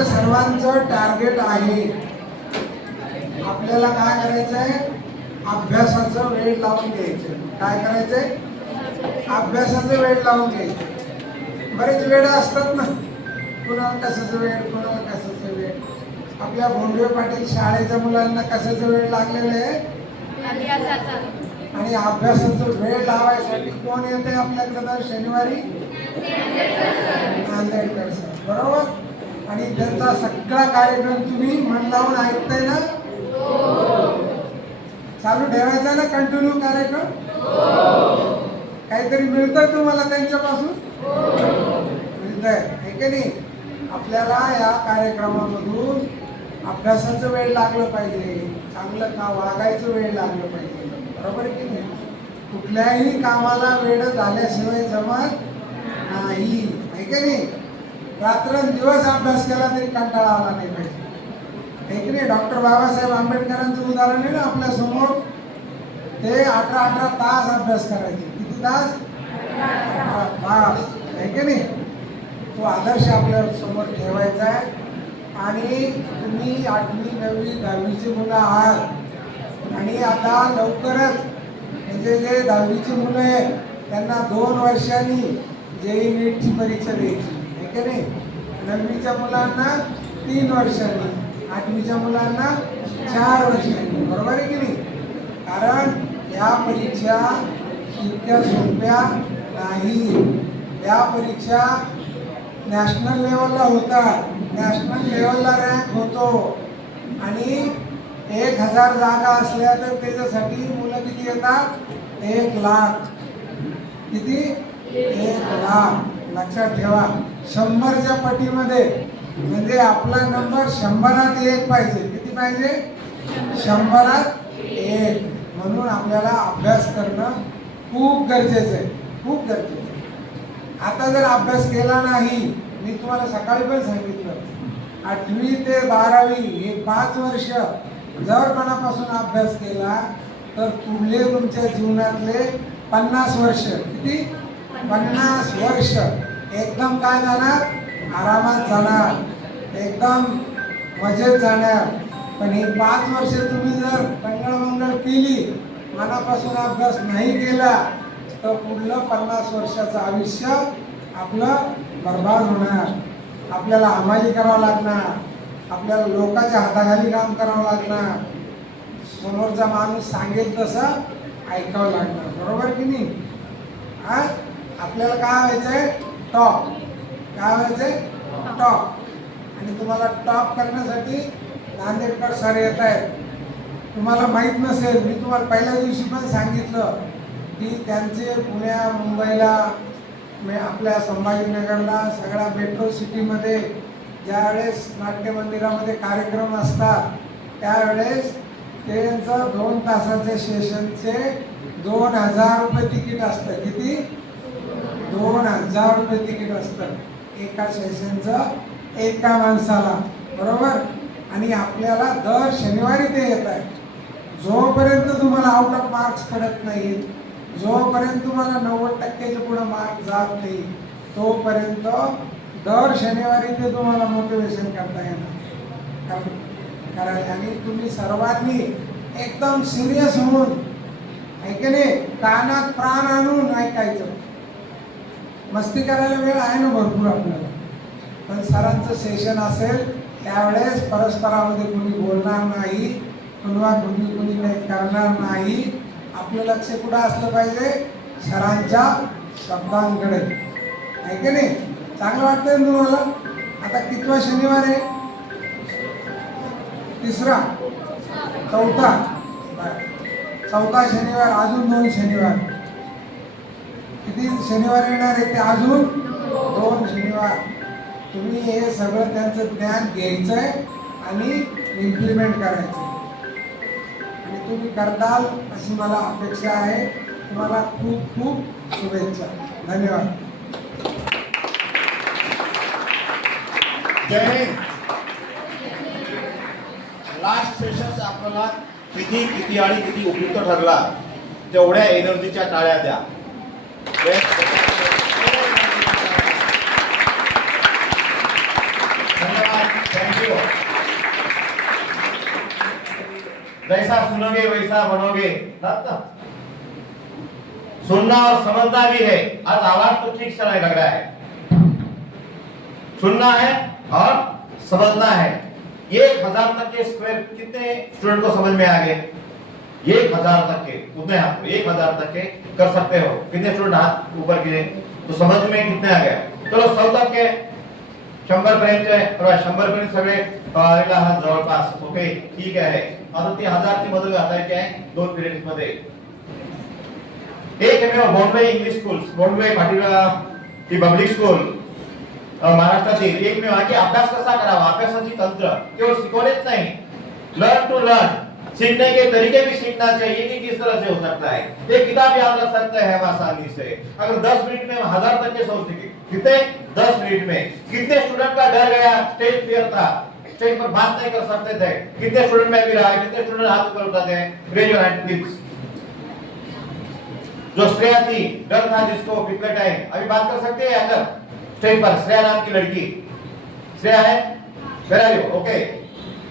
आपल्या सर्वांचं टार्गेट आहे, आपल्याला काय करायचंय, अभ्यासाचं वेळ लावून घ्यायचं. काय करायचंय, अभ्यासाचं वेळ लावून घ्यायचं. बरेच वेळ असतात ना, कुणाला कशाचं वेळ, कुणाला कशाचं वेळ. आपल्या भोंडवे पाटील शाळेच्या मुलांना कशाचं वेळ लागलेलं आहे, आणि अभ्यासाचं वेळ लावायसाठी कोण येते आपल्याकडे शनिवारी, नांदेडकर सर, बरोबर. आणि त्यांचा सगळा कार्यक्रम तुम्ही मन लावून ऐकताय ना, चालू ठेवायचा ना कंटिन्यू कार्यक्रम. काहीतरी मिळतंय तुम्हाला त्यांच्यापासून, मिळतंय आहे की नाही. आपल्याला या कार्यक्रमामधून अभ्यासाचं वेळ लागलं पाहिजे, चांगलं का वागायचं वेळ लागलं पाहिजे, बरोबर आहे की नाही. कुठल्याही कामाला वेळ झाल्याशिवाय जमत नाही, आहे की नाही. रात्रंदिवस अभ्यास केला तरी कंटाळा आला नाही पाहिजे, आहे की नाही. डॉक्टर बाबासाहेब आंबेडकरांचं उदाहरण आहे ना आपल्या समोर. ते 18 तास अभ्यास करायचे. किती तास, 18 तास, आहे की नाही. तो आदर्श आपल्या समोर ठेवायचा आहे. आणि तुम्ही 8वी 9वी 10वीची मुलं आहात, आणि आता लवकरच म्हणजे जे 10वीची मुलं आहेत त्यांना 2 वर्षांनी JEE नीटची परीक्षा द्यायची, आहे की नाही. 9वीच्या मुलांना 3 वर्षांनी, 8वीच्या मुलांना 4 वर्षांनी, बरोबर आहे की नाही. कारण या परीक्षा इतक्या सोप्या नाही. या परीक्षा नॅशनल लेवलला होतात, नॅशनल लेवलला रँक होतो. आणि 1000 जागा असल्या तर त्याच्यासाठी मुलं किती येतात, 1 लाख. किती, 1 लाख. लक्षात ठेवा, 100च्या पटीमध्ये म्हणजे आपला नंबर 100त 1 पाहिजे. किती पाहिजे, 100त 1. म्हणून आपल्याला अभ्यास करणं खूप गरजेचं आहे, खूप गरजेचं आहे. आता जर अभ्यास केला नाही, मी तुम्हाला सकाळी पण सांगितलं, 8वी ते 12वी हे 5 वर्ष जर मनापासून अभ्यास केला तर पुढले तुमच्या जीवनातले 50 वर्ष, किती, 50 वर्ष एकदम काय जाणार, आरामात जाणार, एकदम मजेत जाणार. पण हे 5 वर्ष तुम्ही जर टंगळमंगळ केली, मनापासून अभ्यास नाही केला, तर पुढलं 50 वर्षाचं आयुष्य आपलं बर्बाद होणार. आपल्याला हमाली करावं लागणार, आपल्याला लोकांच्या हाताखाली काम करावं लागणार, समोरचा माणूस सांगेल तसं ऐकावं लागणार, बरोबर की नाही. हा, आपल्याला काय व्हायचंय, टॉप. काय व्हायचंय, टॉप. आणि तुम्हाला टॉप करण्यासाठी नांदेडकर सर येत आहेत. तुम्हाला माहीत नसेल, मी तुम्हाला पहिल्या दिवशी पण सांगितलं की त्यांचे पुण्या मुंबईला आपल्या संभाजीनगरला सगळ्या मेट्रो सिटीमध्ये ज्यावेळेस नाट्यमंदिरामध्ये कार्यक्रम असतात त्यावेळेस त्यांचं 2 तासाचे सेशनचे 2000 रुपये तिकीट असतं. किती, 2000 रुपये तिकीट असतं एका सेशनचं, एका माणसाला, बरोबर. आणि आपल्याला दर शनिवारी ते येत आहे. जोपर्यंत तुम्हाला आउट ऑफ मार्क्स पडत नाही, जोपर्यंत तुम्हाला 90% पुढे मार्क जात नाही, तोपर्यंत दर शनिवारी ते तुम्हाला मोटिवेशन करता येणार करायला. आणि तुम्ही सर्वांनी एकदम सिरियस होऊन, ऐकणे, कानात प्राण आणून ऐकायचं. मस्ती करायला वेळ आहे ना भरपूर आपल्याला, पण सरांचं सेशन असेल त्यावेळेस परस्परामध्ये कोणी बोलणार नाही, कुणी काही करणार नाही. आपलं लक्ष कुठं असलं पाहिजे, सरांच्या शब्दांकडे, आहे की नाही. चांगलं वाटतंय तुम्हाला. आता कितवा शनिवार आहे, 3रा, 4था, 4था शनिवार, अजून 2 शनिवार. किती शनिवार येणार आहे ते, अजून 2 शनिवार. तुम्ही हे सगळं त्यांचं ज्ञान घ्यायचंय आणि इम्प्लिमेंट करायचं, आणि तुम्ही करताल अशी मला अपेक्षा आहे. तुम्हाला खूप खूप शुभेच्छा. धन्यवाद. जय हिंद. लास्ट सेशन आपल्याला किती आणि किती उपयुक्त ठरला, तेवढ्या एनर्जीच्या टाळ्या द्या. धन्यवाद. Thank you. जैसा सुनोगे वैसा बनोगे, सुनना और समझना भी है। आज आवाज तो ठीक से नहीं लग रहा है, सुनना है और समझना है। 1000 तक के स्क्वायर कितने स्टूडेंट को समझ में आ गए? 1000 तक के, उतने हाथ 1000 तक के कर सकते हो। कितने स्टूडेंट हाथ ऊपर किए तो समझ में कितने आ गए? चलो 100 तक के 100 पर्यंत 100 पर्यंत सगळे हात जवळपास, ओके ठीक आहे। आता ते 1000 ची मदत आता काय 2 पिरियड्स मध्ये एक आहे बॉम्बे इंग्लिश स्कूल, बॉम्बे पाटील ही पब्लिक स्कूल महाराष्ट्रातील एकमेव आहे की अभ्यास कसा करावा, अभ्यासाची तंत्र केवळ शिकवलेच नाही, लर्न टू लर्न, सीखने के तरीके भी सीखना चाहिए कि किस तरह से हो सकता है। एक किताब याद रख सकते हैं आसानी से। अगर 10 मिनट में 1000 तक के सोच सके, कितने 10 मिनट में कितने स्टूडेंट का डर गया, स्टेज फियर था, स्टेज पर बात नहीं कर सकते थे, कितने स्टूडेंट में भी रहा है, कितने स्टूडेंट हाथ ऊपर उठाते हैं, रेज योर हैंड प्लीज। जो श्रेया थी, डर था जिसको पिछले टाइम, अभी बात कर सकते हैं अगर स्टेज पर श्रेया नाम की लड़की, श्रेया है, वेयर आर यू, ओके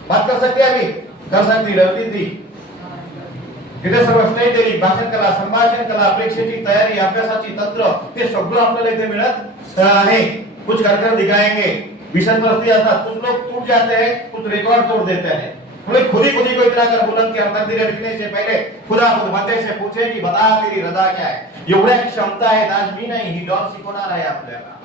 बात कर सकते हैं, अभी कर सकती, लड़की थी। इथे सर्व स्टेज दिली, भाषण कला, संभाषण कला, परीक्षेची तयारी, अभ्यासाची तंत्र, ते सगळं आपल्याला इथे मिळत आहे। कुछ कर दिखाएंगे, विषम परिस्थिति असतात, कुछ लोग टूट जाते हैं, कुछ रिकॉर्ड तोड़ देते हैं। हमें खुद ही को इतना कर बुलंद कि हम तकदीरें लिखने से पहले खुदा खुद बंदे से पूछे कि बता तेरी रजा क्या है। एवढ्या क्षमता आहे, आज मी नाही, ही डॉल शिकवणार आहे आपल्याला,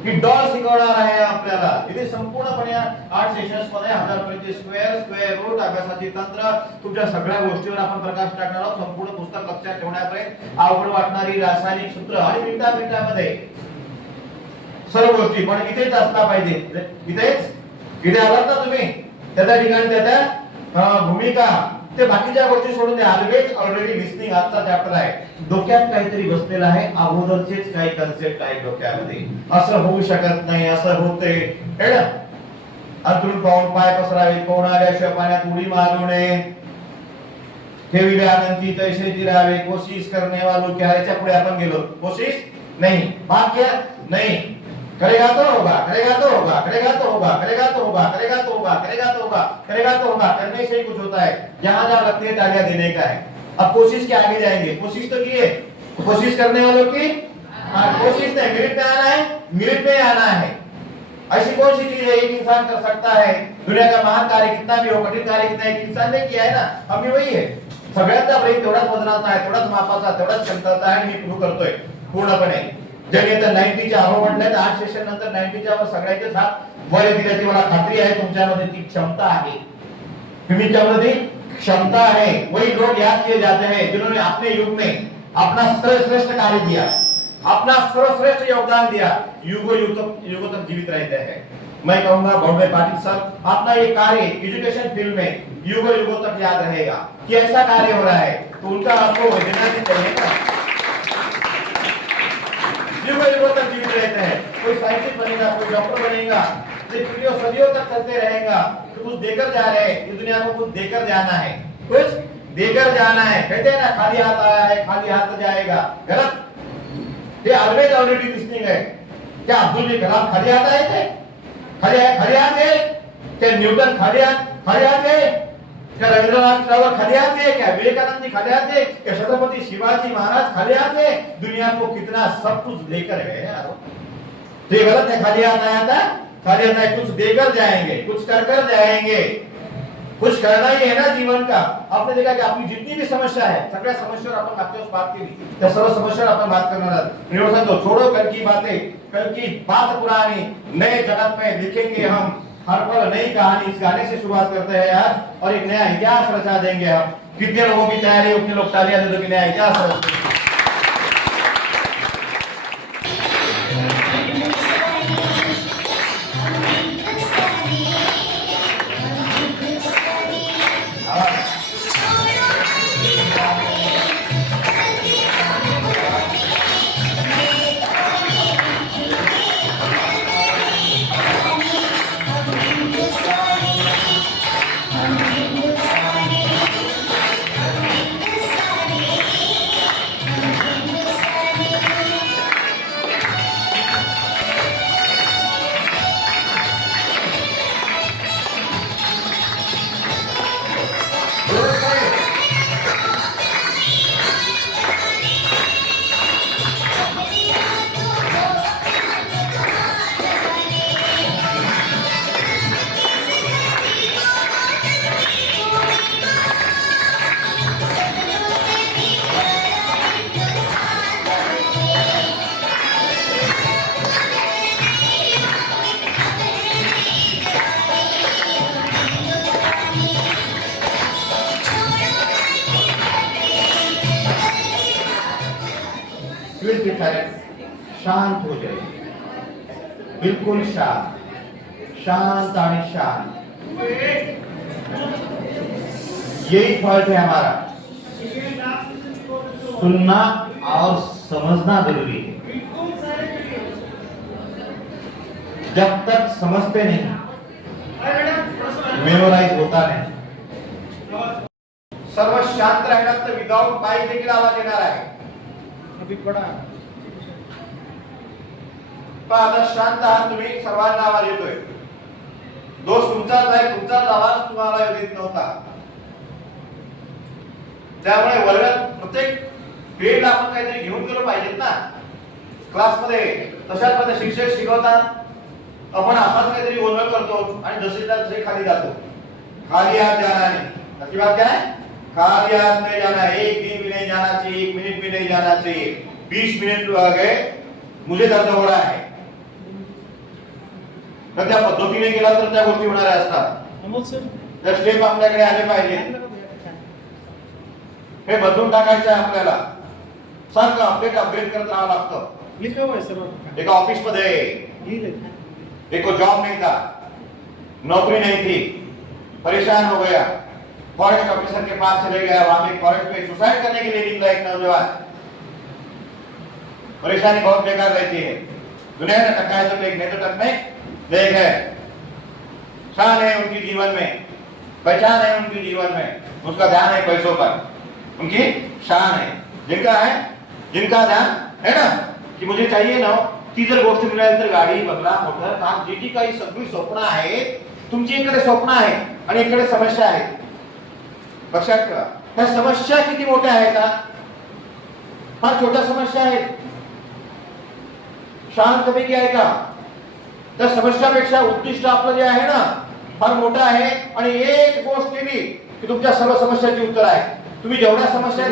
ही डॉल शिकवणार आहे आपल्याला। इथे संपूर्णपणे 8 सेशन्स मध्ये 1000 पर्यंत स्क्वेअर रूट, अभ्यासाची तंत्र, तुमच्या सगळ्या गोष्टीवर आपण प्रकाश टाकणार आहोत। संपूर्ण पुस्तक लक्षात ठेवण्यापर्यंत अवघड वाटणारी रासायनिक सूत्र आणि मिनिटामध्ये सर्व गोष्टी पण इथेच असला पाहिजे। इथे आलात ना तुम्ही, त्या ठिकाणी त्याच्या भूमिका ते बाकीच्या गोष्टी सोडून द्या। ऑलवेज ऑलरेडी लिसनिंग आजचा चॅप्टर आहे, डोक्यात काहीतरी बसलेलं आहे, अगोदरचेच काही कन्सेप्ट आहे डोक्यामध्ये। असं होऊ शकत नाही, असं होते है ना। अंतरून पाऊन पाय पसरावे, पोहणाऱ्याशिवाय पाण्यात उडी मारू नये, ठेविले आनंदी तैसे जिरावे, कोशिश करने वालों क्या, याच्या पुढे आपण गेलो, कोशिश नहीं, भाग्य नहीं, करेगा तो होगा, करेगा तो होगा, करेगा तो होगा, करेगा तो होगा, करेगा तो होगा, करेगा तो होगा, करेगा तो होगा, करने से ही कुछ होता है। जहां जहां लगती है तालियां देने का है। अब कोशिश के आगे जाएंगे, कोशिश तो किए, कोशिश करने वालों की कोशिश नहीं, मिनट में आना है, मिनट में आना है। ऐसी कौन सी चीज है एक इंसान कर सकता है, दुनिया का महान कार्य कितना भी हो, कठिन कार्य कितना एक इंसान ने किया है ना, अभी वही है। सगळ्यांचा ब्रेन तेवढाच वजनाचा आहे, तेवढाच मापाचा, तेवढाच क्षमताचा आहे, मी प्रूव्ह करतोय पूर्णपणे। जग येतं 90च्या अहो म्हटलं तर 8 सेशन नंतर 90च्या वर सगळ्यांचे हात वर येतील याची मला खात्री आहे। तुमच्यामध्ये ती क्षमता आहे, तुमच्यामध्ये क्षमता है। वही लोग याद किए जाते हैं जिन्होंने अपने युग में अपना सर्वश्रेष्ठ कार्य दिया, अपना सर्वश्रेष्ठ योगदान दिया, युगों तक जीवित रहते हैं। मैं कहूंगा बॉम्बे पाटिल साहब, अपना ये कार्य एजुकेशन फील्ड में युगों तक याद रहेगा कि ऐसा कार्य हो रहा है, तो उनका आपको देना चाहिए ना। युगों तक जीवित रहते हैं, कोई साइंटिस्ट बनेगा, कोई डॉक्टर बनेगा, ये पीढ़ियों सदियों तक चलते रहेगा। तो कुछ देकर जा रहे हैं, इस दुनिया को कुछ देकर जाना है, कुछ देकर जाना है। कहते हैं ना खाली हाथ आया है खाली हाथ जाएगा, गलत। ये ऑलवेज ऑलरेडी लिसनिंग है। क्या अब्दुल कलाम खाली हाथ आए थे? खाली हाथ गए क्या? न्यूटन खाली हाथ गए क्या? रविंद्रनाथ टैगोर खाली हाथ गए क्या? विवेकानंद जी खाली हाथ गए क्या? छत्रपति शिवाजी महाराज खाली हाथ गए? दुनिया को कितना सब कुछ लेकर गए यार। तो ये गलत है, खाली हाथ आया था, खाली हाथ आए, कुछ देकर जाएंगे, कुछ कर जाएंगे, कुछ करना ही है ना जीवन का। आपने देखा कि आपकी जितनी भी समस्या है, सगळ्या समस्यावर आपण मागच्या वेळेस बात केली, त्या सर्व समस्यावर आपण बात करणार आहोत। निरोधन तो छोड़ो कल की बातें, कल की बात पुरानी, नए जगत में लिखेंगे हम हर पल नई कहानी। इस गाने से शुरुआत करते हैं आज और एक नया इतिहास रचा देंगे हम। कितने लोगों की तैयारी, उतने लोग तालियां दे दो कि नया इतिहास रचेंगे। प्लीज बी साइलेंट, शांत हो जाइए, बिल्कुल शांत, शांत आणि शांत। यही फॉल्ट है हमारा, सुनना और समझना जरूरी है। जब तक समझते नहीं मेमोराइज होता नहीं। सर्व शांत राहणार तर विदाउट माइक देखील आवाज येणार आहे। पण आता शांत आहात तुम्ही, सर्वांना आवाज येतोय। दोष तुमचाच आहे, तुमचाच आवाज तुम्हाला येत नव्हता। त्यामुळे वर्गात प्रत्येक ग्रेड आपण काहीतरी घेऊन गेलो पाहिजेत ना। क्लासमध्ये तशाच पद्धतीने शिक्षक शिकवतात, आपण असाच काहीतरी गोंधळ करतो आणि जसे तसे खाली जातो। खाली हात जाना नहीं, अच्छी बात क्या है? खाली हाथ नहीं जाना, एक दिन भी नहीं जाना चाहिए, एक मिनट भी नहीं जाना चाहिए। 20 मिनट आ गए, मुझे दर्द हो रहा है, तर त्या पद्धतीने केला तर त्या गोष्टी होणार असतात। तर स्टेप आपल्याकडे आले पाहिजे, हे बदलून टाकायचं आहे आपल्याला। सारखं अपडेट करत राहावं लागतं। लिखा हुआ है सर, एक ऑफिस मध्ये एक को जॉब नहीं था, नौकरी नहीं थी, परेशान हो गया, फॉरेस्ट ऑफिसर के पास चले गया। वहां पे फॉरेस्ट में सुसाइड करने के लिए निकला एक नौजवान। परेशानी बहुत बेकार रहती है, दुनिया ने टका है तो लेख नहीं तो टक में देख है। शान है उनकी जीवन में, पहचान है उनकी जीवन में, उसका ध्यान है पैसों पर, उनकी शान है। जिनका ध्यान है ना कि मुझे चाहिए ना ती जर गोष्ट मिळाली तर गाडी, बंगला, मोटर, कार, जी काही सगळी स्वप्न आहेत, तुमची इकडे स्वप्न आहे आणि इकडे समस्या आहे। लक्षात ठेवा, त्या समस्या किती मोठ्या आहेत का? फार छोट्या समस्या आहेत। शांतपैकी आहे का? त्या समस्यापेक्षा उद्दिष्ट आपलं जे आहे ना फार मोठं आहे। आणि एक गोष्ट केली की तुमच्या सर्व समस्याची उत्तर आहे। तुम्ही जेवढ्या समस्या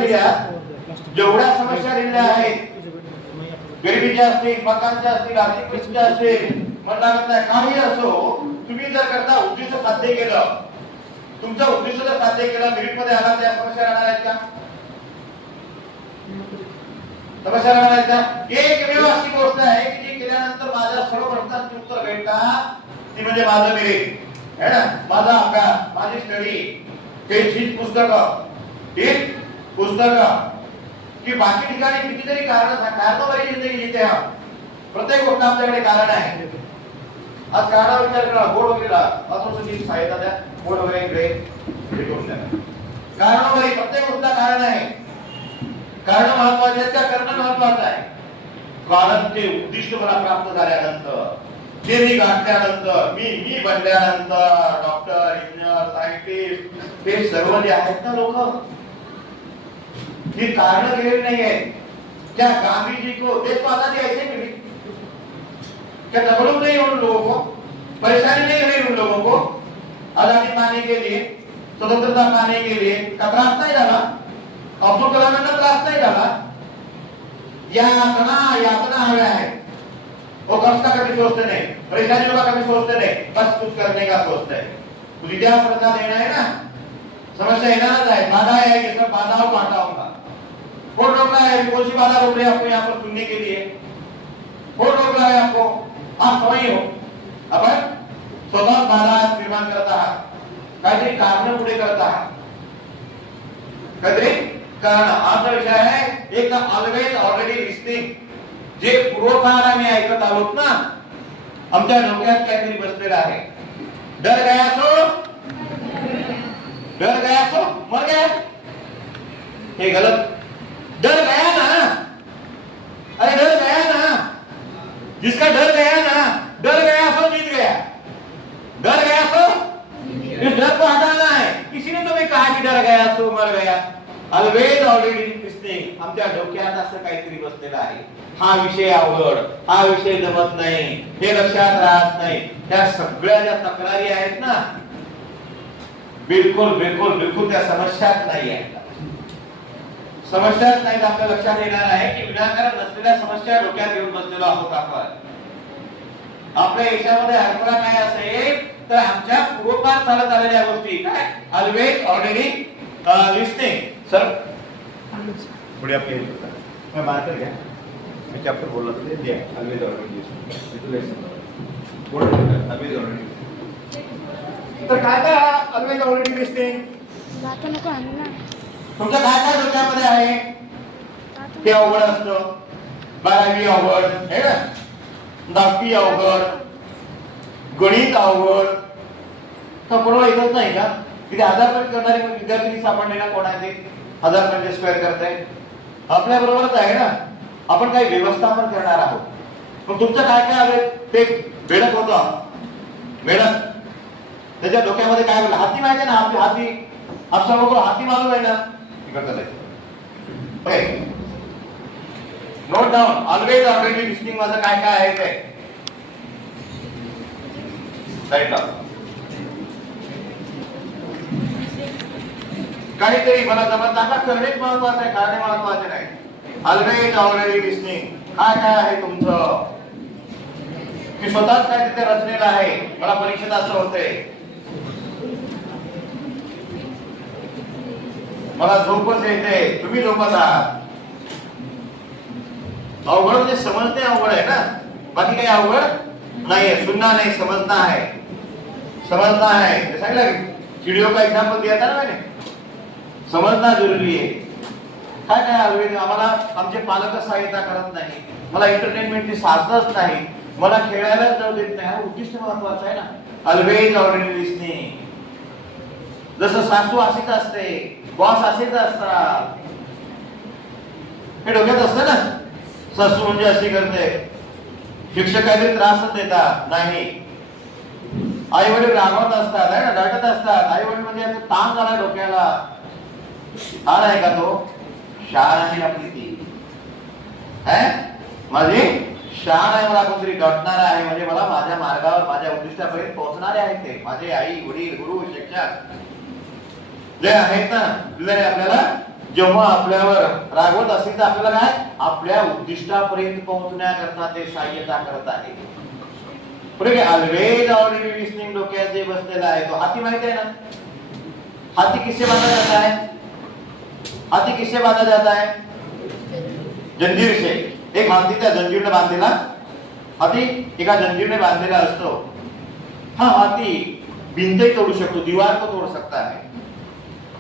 दिल्या आहेत, गरिबीच्या असतील, मकानच्या असतील, आर्थिक परिस्थितीच्या असतील, म्हणतात काही असो, तुम्ही जर करता उद्दिष्ट साध्य केलं, तुमचं उद्दिष्ट जर साध्य केलं, मेरिट मध्ये आला, त्या समस्या राहणार आहेत का? समस्या राहणार आहेत का? एकमेव अशी गोष्ट आहे की जी केल्यानंतर माझ्या सर्व प्रश्नांची उत्तर भेटतात, ती म्हणजे माझं मेरिट है ना, माझा अभ्यास, माझी स्टडी, हीच पुस्तकं की बाकी ठिकाणी कितीतरी कारणवारी जिंदगी जिथे हा प्रत्येक गोष्ट आपल्याकडे कारण आहे। आज कारण विचार करा, बोर्ड वगैरे वाचवण्याची सहायता द्या, बोर्ड वगैरे इकडे करून द्या। कारणवारी प्रत्येक गोष्टला कारण आहे। कारण महत्वाचे आहेत का करणं महत्वाचं आहे? कारण ते उद्दिष्ट मला प्राप्त झाल्यानंतर, जे मी गाठल्यानंतर, मी बनल्यानंतर, डॉक्टर, इंजिनियर, सायंटिस्ट, हे सर्व जे आहेत ना लोक, ये कारण गेले नहीं है। क्या गांधी जी को देश को आजादी ऐसे मिली? क्या तकलीफ नहीं उन लोगों को, परेशानी नहीं हुई उन लोगों को आजादी पाने के लिए, स्वतंत्रता पाने के लिए? का त्रास नहीं डाला? अब्दुल कलाम ने त्रास नहीं डाला? यातना हवा है, वो कष्ट का कभी सोचते नहीं, परेशानियों का कभी सोचते नहीं, बस कुछ करने का सोचते हैं। कुछ इतिहास पढ़ना देना है ना, समस्या येणारच आहे, बाधा है, ये सब बाधाओं को हटाऊंगा। कौन रोक रहा है? कौन सी बाधा रोक रहे हैं आपको यहाँ पर सुनने के लिए? कौन रोक रहा है आपको? आप समझिए हो, आपण स्वतः बाधा निर्माण करत आहात, काहीतरी कारण पुढे करत आहात, काहीतरी कारण। आजचा विषय आहे एक तर ऑलवेज ऑलरेडी लिस्निंग, जे पूर्वकाळ आम्ही ऐकत आहोत ना, आमच्या डोक्यात काहीतरी बसलेलं आहे। डर गया सो मर गया, ये गलत। डर गया ना, अरे डर गया ना, जिसका डर गया सो जीत गया। डर गया सो इस डर को हटाना है। किसी ने तुम्हें कहा कि डर गया सो मर गया? ऑलवेज ऑलरेडी लिस्निंग, आमच्या डोक्यात असं काहीतरी बसलेलं आहे। हा विषय अवघड, हा विषय जमत नाही, हे लक्षात राहत नाही, त्या सगळ्या ज्या तक्रारी आहेत ना, बिल्कुल त्या समस्याच नाही आहेत। समस्याच नाही आपल्या लक्षात येणार आहे की विनाकारण नसलेल्या समस्या डोक्यात घेऊन बसलेलो आहोत आपण। आपल्या याच्यामध्ये अडथळा काय असेल तर आमच्या पूर्वपार चालत आलेल्या गोष्टी, काय ऑलवेज ऑलरेडी लिस्निंग। सर पुढे आपले मार्कर घ्या। हे चॅप्टर बोलला तर ते द्या ऑलवेज ऑलरेडी ऑलवेज ऑलरेडी. तर काय काय ऑलवेज ऑलरेडी लिस्टिंग बात नको आणू ना. तुमच्या काय काय डोक्यामध्ये आहे? ते अवघड असतं, 12वी अवघड आहे ना, 10वी अवघड, गणित अवघड. तर कोणाला येतच नाही का? तिथे 1000 करणारे विद्यार्थी सापडले ना, कोणाचे 1000 स्क्वेअर करताय आपल्या बरोबरच आहे ना. आपण काही व्यवस्थापन करणार आहोत. पण तुमचं काय काय आलं ते बेडक होतं. बेडक त्याच्या डोक्यामध्ये काय बोललं? हाती माहिती आहे ना, आपली हाती आपसा बरोबर हाती मालूम आहे ना. Note down always already listing माझं काय काय आहे ते साईडला. काहीतरी मला जमत नाही करणेच महत्वाचं आहे, करणे महत्वाचे नाही. ऑलवेज ऑलरेडी लिस्निंग काय काय आहे तुमचं? मी स्वतःच काय तिथे रचलेलं आहे. मला परीक्षेत असं होतंय, मला झोपच येते, तुम्ही झोपत आहात. अवघड म्हणजे समजणे अवघड आहे ना, बाकी काही अवघड नाहीये. सुनना नाही, समजना आहे. समझना है, सांगितलं चिड़ियों का एग्जाम्पल दिया था ना मैंने. समजना जरुरी आहे. काय काय ऑलवेज आम्हाला आमचे पालकच सहायता करत नाही, मला एंटरटेनमेंटची साधनच नाही, मला खेळायला जाऊ देत नाही. हा उद्दिष्ट महत्वाचं आहे ना. Always already listening. जसं सासू अशीच असते, बॉस असेच असतात, हे डोक्यात असतं ना. सासू म्हणजे अशी करते, शिक्षक काहीतरी त्रासच देतात नाही, आई वडील रागवत असतात आहे ना, डाटत असतात. आई वडील म्हणजे ताण झाला डोक्याला. हा नाही का तो शान आहे आपली ती है माझी शान आहे. मला कोणतरी डटणार आहे म्हणजे मला माझ्या मार्गावर माझ्या उद्दिष्टापर्यंत पोहोचणारे आहेत ते माझे आई वडील गुरु शिक्षक जे आहेत ना. दिलेले आपल्याला जेव्हा आपल्यावर रागवत असेल तर आपल्याला काय आपल्या उद्दिष्टापर्यंत पोहोचण्याकरता ते सहाय्यता करत आहे. पुढे ऑलवेज ऑलरेडी लिस्निंग डोक्यात जे बसलेला आहे तो हाती माहिती आहे ना. हाथी किससे बांधा जाता है? हाथी किससे बांधा जाता है? जंजीर से. एक हाथी त्या जंजीरने बांधलेला, हाथी एका जंजीरने बांधलेला असतो. हा हाथी भिंत तोड़ शकतो, दीवार को तोड़ सकता है.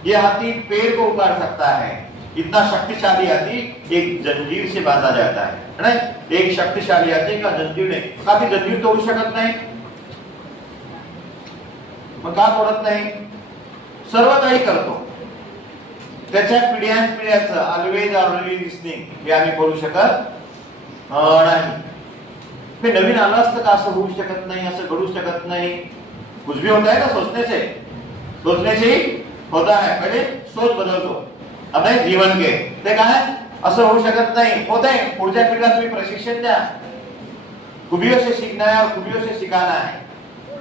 ये हाथी पेड़ को उखाड़ सकता है. इतना शक्तिशाली हाथी एक जंजीर से बांधा जाता है ना. एक शक्तिशाली हाथी का जंजीर ने काफी जंजीर तोड़ू शकत नाही. मग का तोडत नाही? सर्व काही करतो. त्याच्या पिढ्याचं ऑलवेज ऑलरेडी लिस्निंग हे आम्ही बोलू शकत नाही. हे नवीन आलं असतं का असं होऊ शकत नाही, असं घडू शकत नाही. कुछ भी होता है ना सोचने से ही होता है. पहिले सोच बदलतो आपल्या जीवन के ते काय असं होऊ शकत नाही. होत आहे. पुढच्या पिढीला तुम्ही प्रशिक्षण द्या. खूबियों से सीखना है और खूबियों से सिखाना है.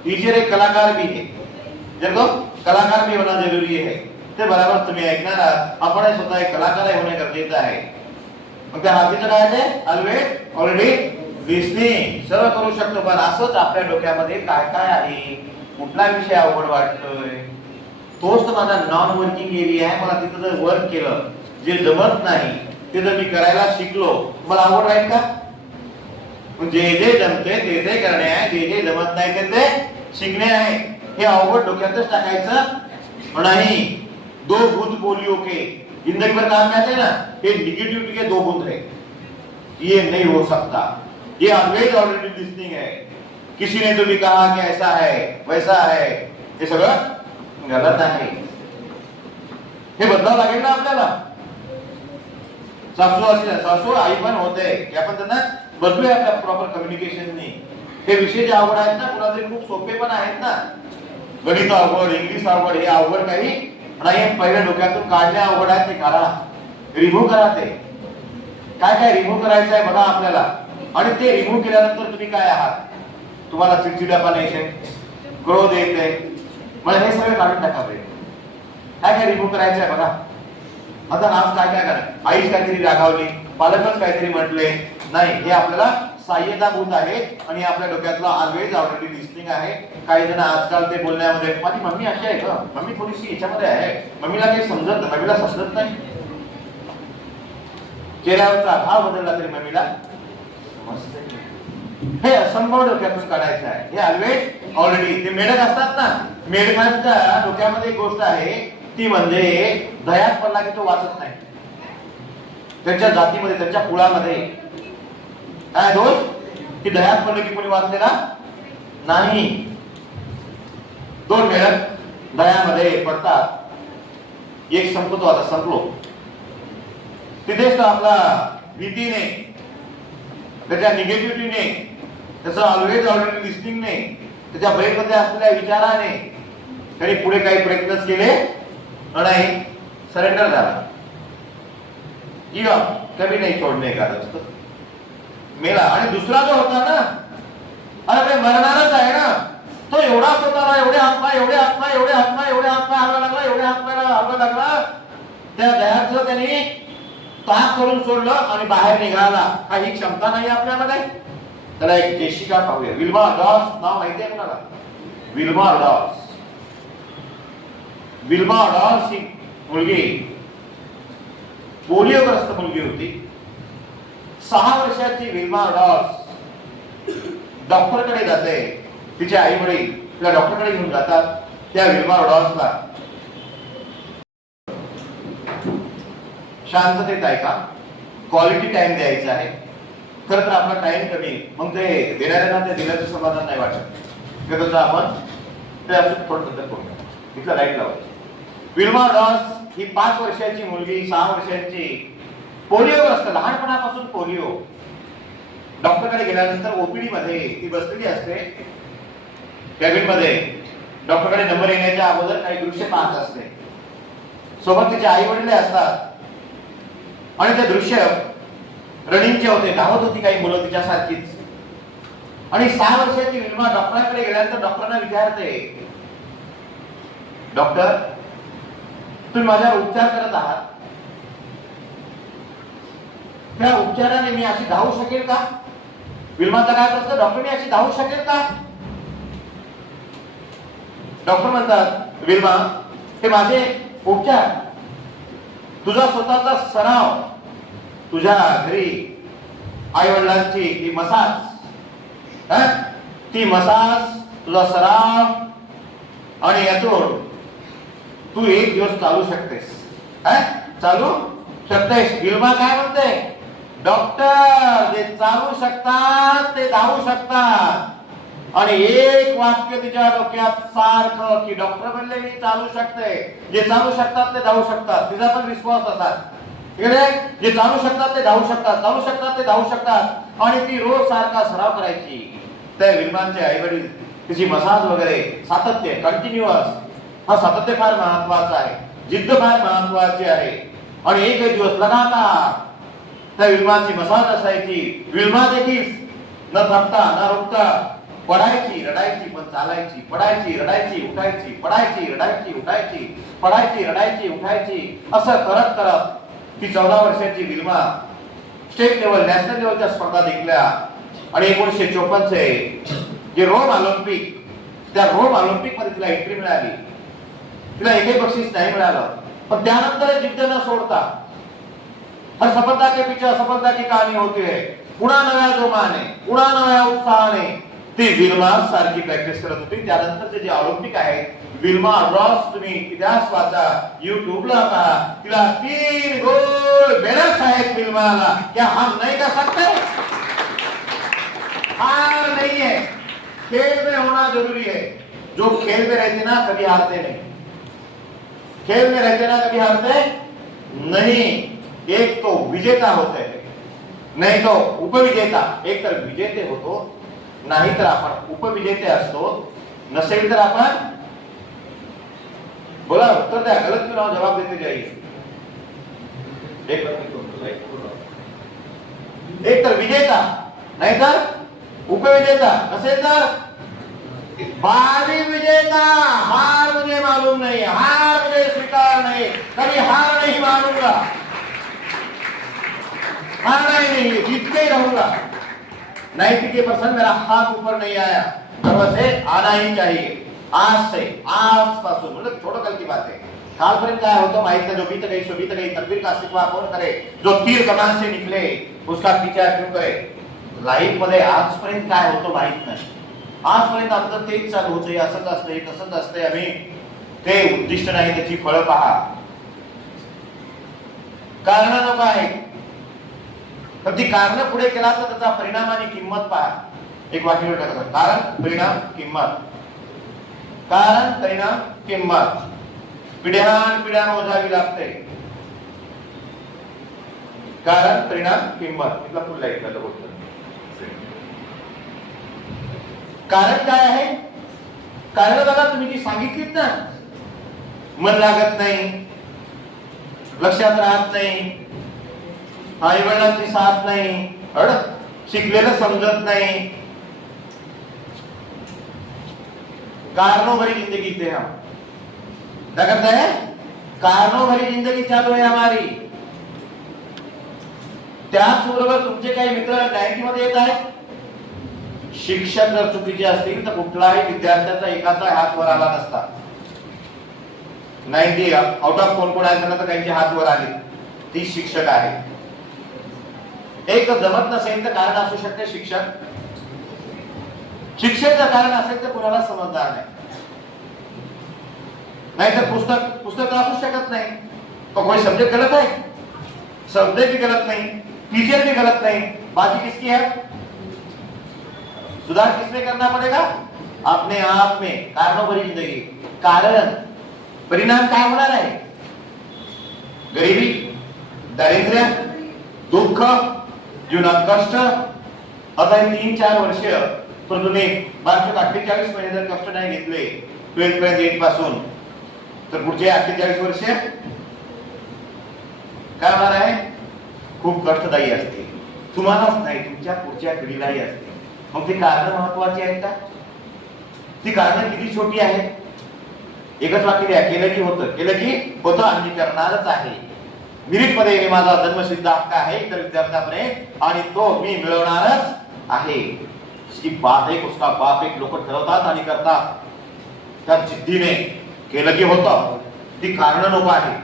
टीचर एक कलाकार भी है, जब कलाकार भी होना जरूरी है. ते बराबर तुम्ही ऐकणार आहात. आपण स्वतः एक कलाकार होणे गरजेचं आहे. मग त्या हातीचं काय आहे? Always already listening. सर्व करू शकतो, पण असंच आपल्या डोक्यामध्ये काय काय आहे, कुठला विषय अवघड वाटतोय, तोच तर माझा नॉन वर्किंग एरिया आहे. मला तिथं जर वर्क केलं, जे जमत नाही ते जर मी करायला शिकलो, मला आवड राहील का? जे जे जमते ते ते करणे आहे, जे जे जमत नाही ते ते शिकणे आहे. हे अवघड डोक्यातच टाकायचं नाही. दो बूंद पोलियो के जिंदगी भर काम आते हैं ना, ये निगेटिविटी के 2 बूंद है. ये नहीं हो सकता. ये ऑलवेज ऑलरेडी लिस्निंग है. किसी ने तो भी कहा कि ऐसा है वैसा है, ये सगळं गलत आहे. हे बदलावं लागेल ना आपल्याला. सासू असेल, सासू आई पण होते की आपण त्यांना बदलूया आपल्या प्रॉपर कम्युनिकेशननी. हे विषय जे अवघड आहेत ना, कुणाचे खूप सोपे पण आहेत ना. गणित अवघड, इंग्लिश अवघड, हे अवघड काही नाही. पहिल्या डोक्यातून काढणे अवघड आहे, ते काढा, रिमूव्ह करा. ते काय काय रिमूव्ह करायचं आहे बघा आपल्याला. आणि ते रिमूव्ह केल्यानंतर तुम्ही काय आहात? तुम्हाला चिडचिडापणा येते, क्रोध येते. मला हे सगळं काढून टाकावे. काय काय रिमूव्ह करायचं आहे बघा. आता आज काय काय करा, आईच काहीतरी रागावली, पालकच काहीतरी म्हटले नाही, हे आपल्याला सहाय्यताभूत आहे. आणि आपल्या डोक्यातला ऑलवेज ऑलरेडी लिस्निंग आहे. काही जण आजकाल ते बोलण्यामध्ये माझी मम्मी अशी आहे का, मम्मी थोडीशी याच्यामध्ये आहे, मम्मीला काही समजत नाही, मम्मीला समजत नाही. चेहऱ्यावरचा भाव बदलला तरी मम्मीला मस्त आहे. हे असंभव डोक्यातून काढायचं आहे. हे ऑलवेज ऑलरेडी ते मेढक असतात ना, मेढकांच्या डोक्यामध्ये एक गोष्ट आहे ती म्हणजे दह्यात पडला की तो वाचत नाही. त्यांच्या जातीमध्ये त्यांच्या कुळामध्ये काय दोष की दह्यात पडलं की कोणी वाचलेला नाही. दोन मेढक दह्यामध्ये पडतात, एक संपतो, आता संपलो. तिथेच तो आपला भीतीने, त्याच्या निगेटिव्हिटीने, त्याचं ऑलवेज ऑलरेडी लिस्निंगने, त्याच्या ब्रेनमध्ये असलेल्या विचाराने त्यांनी पुढे काही प्रयत्नच केले नाही, सरेंडर झाला. कभी नाही छोडणे का मेला. आणि दुसरा जो होता ना, अरे मरणारच आहे ना, तो एवढा स्वतःला एवढे हातपाय एवढे हातपाय एवढे हातपाय एवढे हातपाय हलवा लागला, एवढे हातपाय हलवा लागला. त्या दह्याचं त्यांनी ताक करून सोडलं आणि बाहेर निघाला. काही क्षमता नाही आपल्यामध्ये. त्याला एक देशिका पाहूया. विल्मा डॉस नाव माहिती आहे कोणाला? विल्मा डॉस. विल्मा डॉस ही मुलगी पोलिओग्रस्त मुलगी होती. 6 वर्षाची विल्मा डॉस डॉक्टरकडे जाते. तिचे आई वडील तिला डॉक्टरकडे घेऊन जातात. त्या विल्मा डॉसला शांततेत ऐका, क्वालिटी टाइम द्यायचा आहे. खरं तर आपला टाइम कमी, मग ते देणाऱ्यांना ते दिल्याचं समाधान नाही वाटत. त्याचं आपण ते थोडं करूया. तिथला लाईट लावायचं. विल्मा डॉस ही 5 वर्षाची मुलगी, 6 वर्षांची, पोलिओग्रस्त, लहानपणापासून पोलिओ. डॉक्टरकडे गेल्यानंतर ओपीडी मध्ये ती बसलेली असते कॅबिन मध्ये. डॉक्टरकडे नंबर येण्याच्या अगोदर काही दृश्य पाहत असते. सोबत तिचे आई वडील असतात आणि ते दृश्य रनिंगचे होते, धावत होती काही मुलं तिच्यासारखीच. आणि 6 वर्षाची विल्मा डॉक्टरांकडे गेल्यानंतर डॉक्टरांना विचारते, डॉक्टर तुम्ही माझ्यावर उपचार करत आहात, त्या उपचाराने मी अशी धावू शकेल का? विल्माचा काय प्रश्न, डॉक्टर मी अशी धावू शकेल का? डॉक्टर म्हणतात, विल्मा हे माझे उपचार, तुझा स्वतःचा सराव, तुझ्या घरी आई वडिलांची ती मसाज, ती मसाज, तुझा सराव, आणि यातून तू 1 दिवस चालू शकतेस. चालू शकतेस. विल्मा काय म्हणते, डॉक्टर जे चालू शकतात ते धावू शकतात. आणि एक वाक्य तिच्या डोक्यात सारखं की डॉक्टर म्हणले मी चालू शकते, जे चालू शकतात ते धावू शकतात. तिचा पण विश्वास असा, जे चालू शकतात ते धावू शकतात, चालू शकतात ते धावू शकतात. आणि ती रोज सारखा सराव करायची. त्या विल्मांचे आई वडील तिची मसाज वगैरे सातत्य, कंटिन्युअस. हा सातत्य फार महत्वाचा आहे, जिद्द फार महत्वाची आहे. आणि एक दिवस लगातार त्या विल्माची मसाज असायची. विल्मा देखील न थकता न रुकता पडायची, रडायची, पण चालायची. पडायची, रडायची, उठायची, पडायची, रडायची, उठायची, पडायची, रडायची, उठायची. असं करत करत ती 14 वर्षाची विल्मा स्टेट लेवल, नॅशनल लेवलच्या स्पर्धा जिंकल्या. आणि 1954 चे जे रोम ऑलिम्पिक, त्या रोम ऑलिम्पिक मध्ये तिला एंट्री मिळाली. तिला एकही बक्षीस नाही मिळालं, पण त्यानंतर जिद्द न सोडता हर सफलता के पीछे असफलता की कहानी होती है. पुन्हा नव्या जोमाने, पुन्हा नव्या उत्साहाने ती विल्मा सारखी प्रॅक्टिस करत होती. त्यानंतरचे जे ऑलिम्पिक आहे, विल्मा डॉस, तुम्ही इतिहास वाचा, युट्यूबला पहा, तिला 3 गोल्ड मेडल्स आहेत विल्माला. क्या हम नहीं कर सकते? हार नहीं है, खेल में होना जरूरी है. जो खेल में रहते ना कभी हारते नहीं, खेल में रहते ना कभी हारते नहीं. एक तो विजेता होते हैं, नहीं तो उपविजेता. एक तर विजेते होतो, नाही तर आपण उपविजेते असतो. नसेल तर आपण, बोला उत्तर द्या, गलत क्यों जवाब देते जाइए. एक तर विजेता, नाही तर उपविजेता, नसेल तर भावी विजेता. हार मुझे मालूम नहीं, हार मुझे स्वीकार नहीं, कभी हार नहीं मानूंगा, हारना ही नहीं, जीत के ही रहूंगा. 90% मेरा हाथ ऊपर नहीं आया, सर्व से आना ही चाहिए. आज से, आज पासून, मतलब छोड़ो कल की बात है. कालपर्यंत काय होतं माहित नाही. जो बीत गई तकदीर का शिकवा कौन करे. जो तीर कमान से निकले उसका पीछा क्यों करे. लाईफ मध्ये आजपर्यंत काय होतं माहित नाही. आजपर्यंत आमचं तेच चालू होतं, असंच असतंय तसंच असतंय. आम्ही ते उद्दिष्ट नाही, त्याची फळं पहा. कारण नको आहे, तर ती कारण पुढे केला तर त्याचा परिणाम आणि किंमत पहा. एक वाक्य टाका, कारण परिणाम किंमत. कारण परिणाम किंमत पिढ्यान पिढ्या मोजावी लागते. कारण परिणाम किंमत. इथला पुढला ऐकलं बोलतो. कारण काय आहे? कारण बघा, तुम्ही जी सांगितलीत ना, मन लागत नाही, लक्षात राहत नाही, आई वडिलांची साथ नाही, शिकलेलं समजत नाही. कारणों भरी जिंदगी थे हम. क्या करते हैं? कारणों भरी जिंदगी चालू आहे हमारी. त्याचबरोबर तुमचे काही मित्र 90 मध्ये येत आहेत. शिक्षक जर चुकीचे असतील तर कुठलाही विद्यार्थ्याचा एकाचा हात वर आला नसता. 90 आउट ऑफ कोण आहे तर काहींचे हात वर आले. ती शिक्षक आहे. एक जमत नसेल तर कारण असू शकते शिक्षक. शिक्षेचं कारण असेल तर कुणाला समजणार नाही. नाहीतर पुस्तक असू शकत नाही. तो कोई सब्जेक्ट गलत है, सब्जेक्ट भी गलत नहीं, टीचर भी गलत नहीं, बाकी किसकी है? सुधार किसमें करना पड़ेगा? अपने आप में. कारणों भरी जिंदगी. कारण परिणाम काय होणार आहे? गरिबी, दारिद्र्य, दुःख, जीवनात कष्ट. आता 3-4 वर्ष तर तुम्ही 48 महिने जर कष्ट नाही घेतले 12th पर्यंत 8 पासून, तर पुढचे 48 वर्ष काय होणार आहे? खूप कष्टदायी असते. तुम्हालाच नाही, तुमच्या पुढच्या पिढीलाही असते. मग ती कारण महत्वाची आहेत का? ती कारण किती छोटी आहेत? एकच वाक्य द्या, केलं की होतं आणि करणारच आहे. मिरिट मध्ये येणे माझा जन्मसिद्ध हक्क आहे इतर विद्यार्थ्यापर्यंत, आणि तो मी मिळवणारच आहे. इसकी बात एक, उसका बाप एक. लोक ठरवतात आणि करतात त्या जिद्दीने. केलं की होतं. ती कारण नको आहे.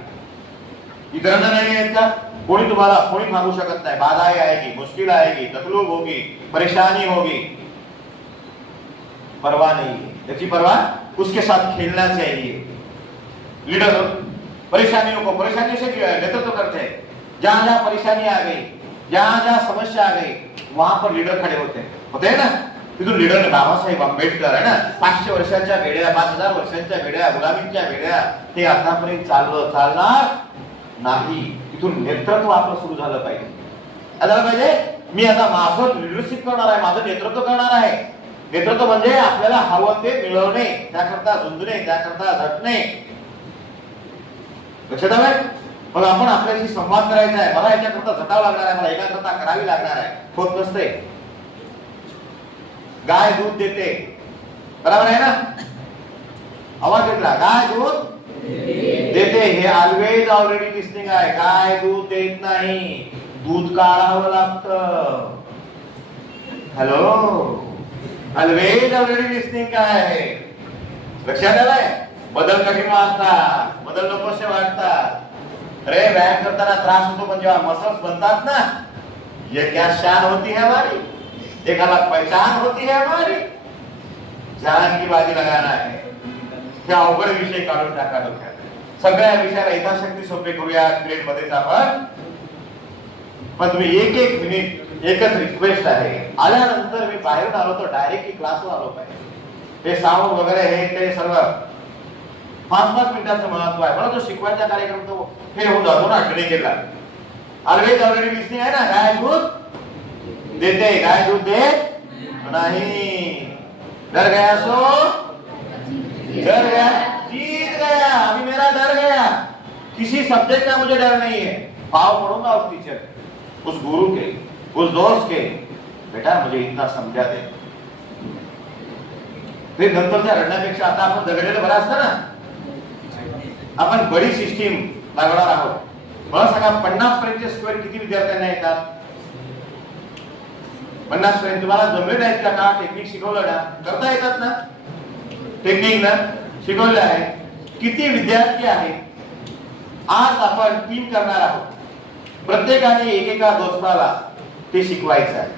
इतरांना नाही आहेत का? कोणी सांगू शकत नाही. बाधाएं आएगी, मुश्किल आएगी, तकलीफ होगी, परेशानी होगी, परवाह नहीं है. त्याची परवाह उसके साथ खेलना चाहिए. लीडर परेशानियों को परेशानी से नेतृत्व करते हैं. जहां जहां परेशानी आ गई, जहां जहां समस्या आ गई, वहां पर लीडर खड़े होते हैं ना. तिथून लीडर बाबासाहेब आंबेडकर आहे ना. 500 वर्षाच्या वेड्या, 5000 वर्षांच्या वेड्या, गुलामीच्या वेड्या, ते आतापर्यंत चालणार नाही. तिथून नेतृत्व आपलं सुरू झालं पाहिजे. मी आता माझं लिडरशिप करणार आहे, माझं नेतृत्व करणार आहे. नेतृत्व म्हणजे आपल्याला हवं ते मिळवणे, त्याकरता झुंजणे, त्याकरता झटणे. लक्षात आलं? मग आपण आपल्याशी संवाद करायचा आहे. मला याच्याकरता झटावं लागणार आहे, मला एकाग्रता करावी लागणार आहे. होत नसते. गाय दूध देते, बरोबर आहे ना? आवाज घेतला, गाय दूध देते. हे ऑलवेज ऑलरेडी लिस्निंग आहे. गाय दूध देत नाही, दूध काढावं लागतं. हॅलो, ऑलवेज ऑलरेडी लिस्निंग काय आहे? लक्षात आलंय? बदल कठीण वाटतात, बदल नकोसे वाटतात. अरे व्यायाम करताना त्रास होतो, पण जेव्हा मसल्स बनतात ना, ये क्या शान होती है हमारी, एक अलग पहचान होती है हमारी. जान की बाजी लगाना है. त्या अवघड विषय काढून टाका डोक्यात. सगळ्या विषयाला यथाशक्ती सोपे करूया ग्रेड मध्येच आपण. पण तुम्ही एक मिनिट, एकच रिक्वेस्ट आहे. आल्यानंतर मी बाहेरून आलो तर डायरेक्टली क्लासवर आलो पाहिजे. ते साऊंड वगैरे हे ते सर्व 5-5 मिनिटाचं महत्व आहे. मला तो शिकवायचा कार्यक्रम तो हे होऊन जातो ना. आठवणी केला ऑलवेज ऑलरेडी लिस्निंग आहे ना. गाय दूध देते, गाय दूध देत नाही. डर गया सो डर गया, जीत गया. अभी मेरा डर गया. किसी सब्जेक्ट का मुझे डर नहीं है. पाव पढ़ूंगा उस टीचर, उस गुरु के, उस दोस्त के. बेटा मुझे इतना समझा दे. फिर नंतरच्या रडण्यापेक्षा आता आपण दगडेलं बरं असतं ना. आपण बडी सिस्टीम लागणार आहोत. मला सांगा 50 पर्यंतचे स्क्वेअर किती विद्यार्थ्यांना येतात? 50 पर्यंत तुम्हाला जमले नाहीत का? टेक्निक शिकवलं ना, करता येतात ना. टेक्निक ना शिकवलं आहे. किती विद्यार्थी आहेत? आज आपण टीम करणार आहोत. प्रत्येकाने एकेका दोस्ताला ते शिकवायचं आहे.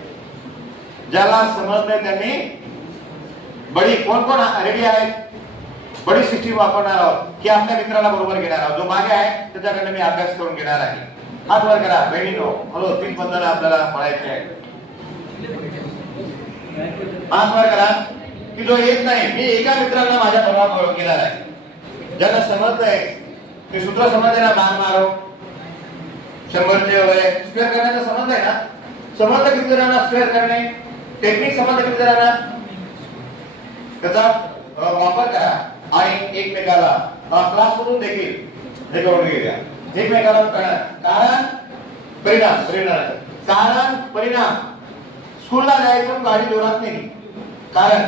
ज्याला समजलंय त्यांनी बडी कोण कोण रेडी आहेत बडी सिस्टीम वापरणार आहोत की आपल्या मित्राला बरोबर घेणार आहोत जो मागे आहे त्याच्याकडनं मी अभ्यास करून घेणार आहे हात वर करा बहिणीनो हॅलो 3 बंधन आपल्याला पळायचे आहे हात वर करा की जो येत नाही मी एका मित्राला माझ्या बरोबर घेणार आहे ज्याला समजलंय ते सूत्र समजले ना बाण मारो 100चे वगैरे स्क्वेअर करण्याचं समजलंय ना समजलं किती जणांना स्क्वेअर करणे टेक्निक समजलं किती जणांना त्याचा वापर करा आणि एकमेकाला क्लासमधून देखील हे करून घेऊया एकमेकाला कारण परिणाम स्कूलला जायचं गाडी जोरात नाही कारण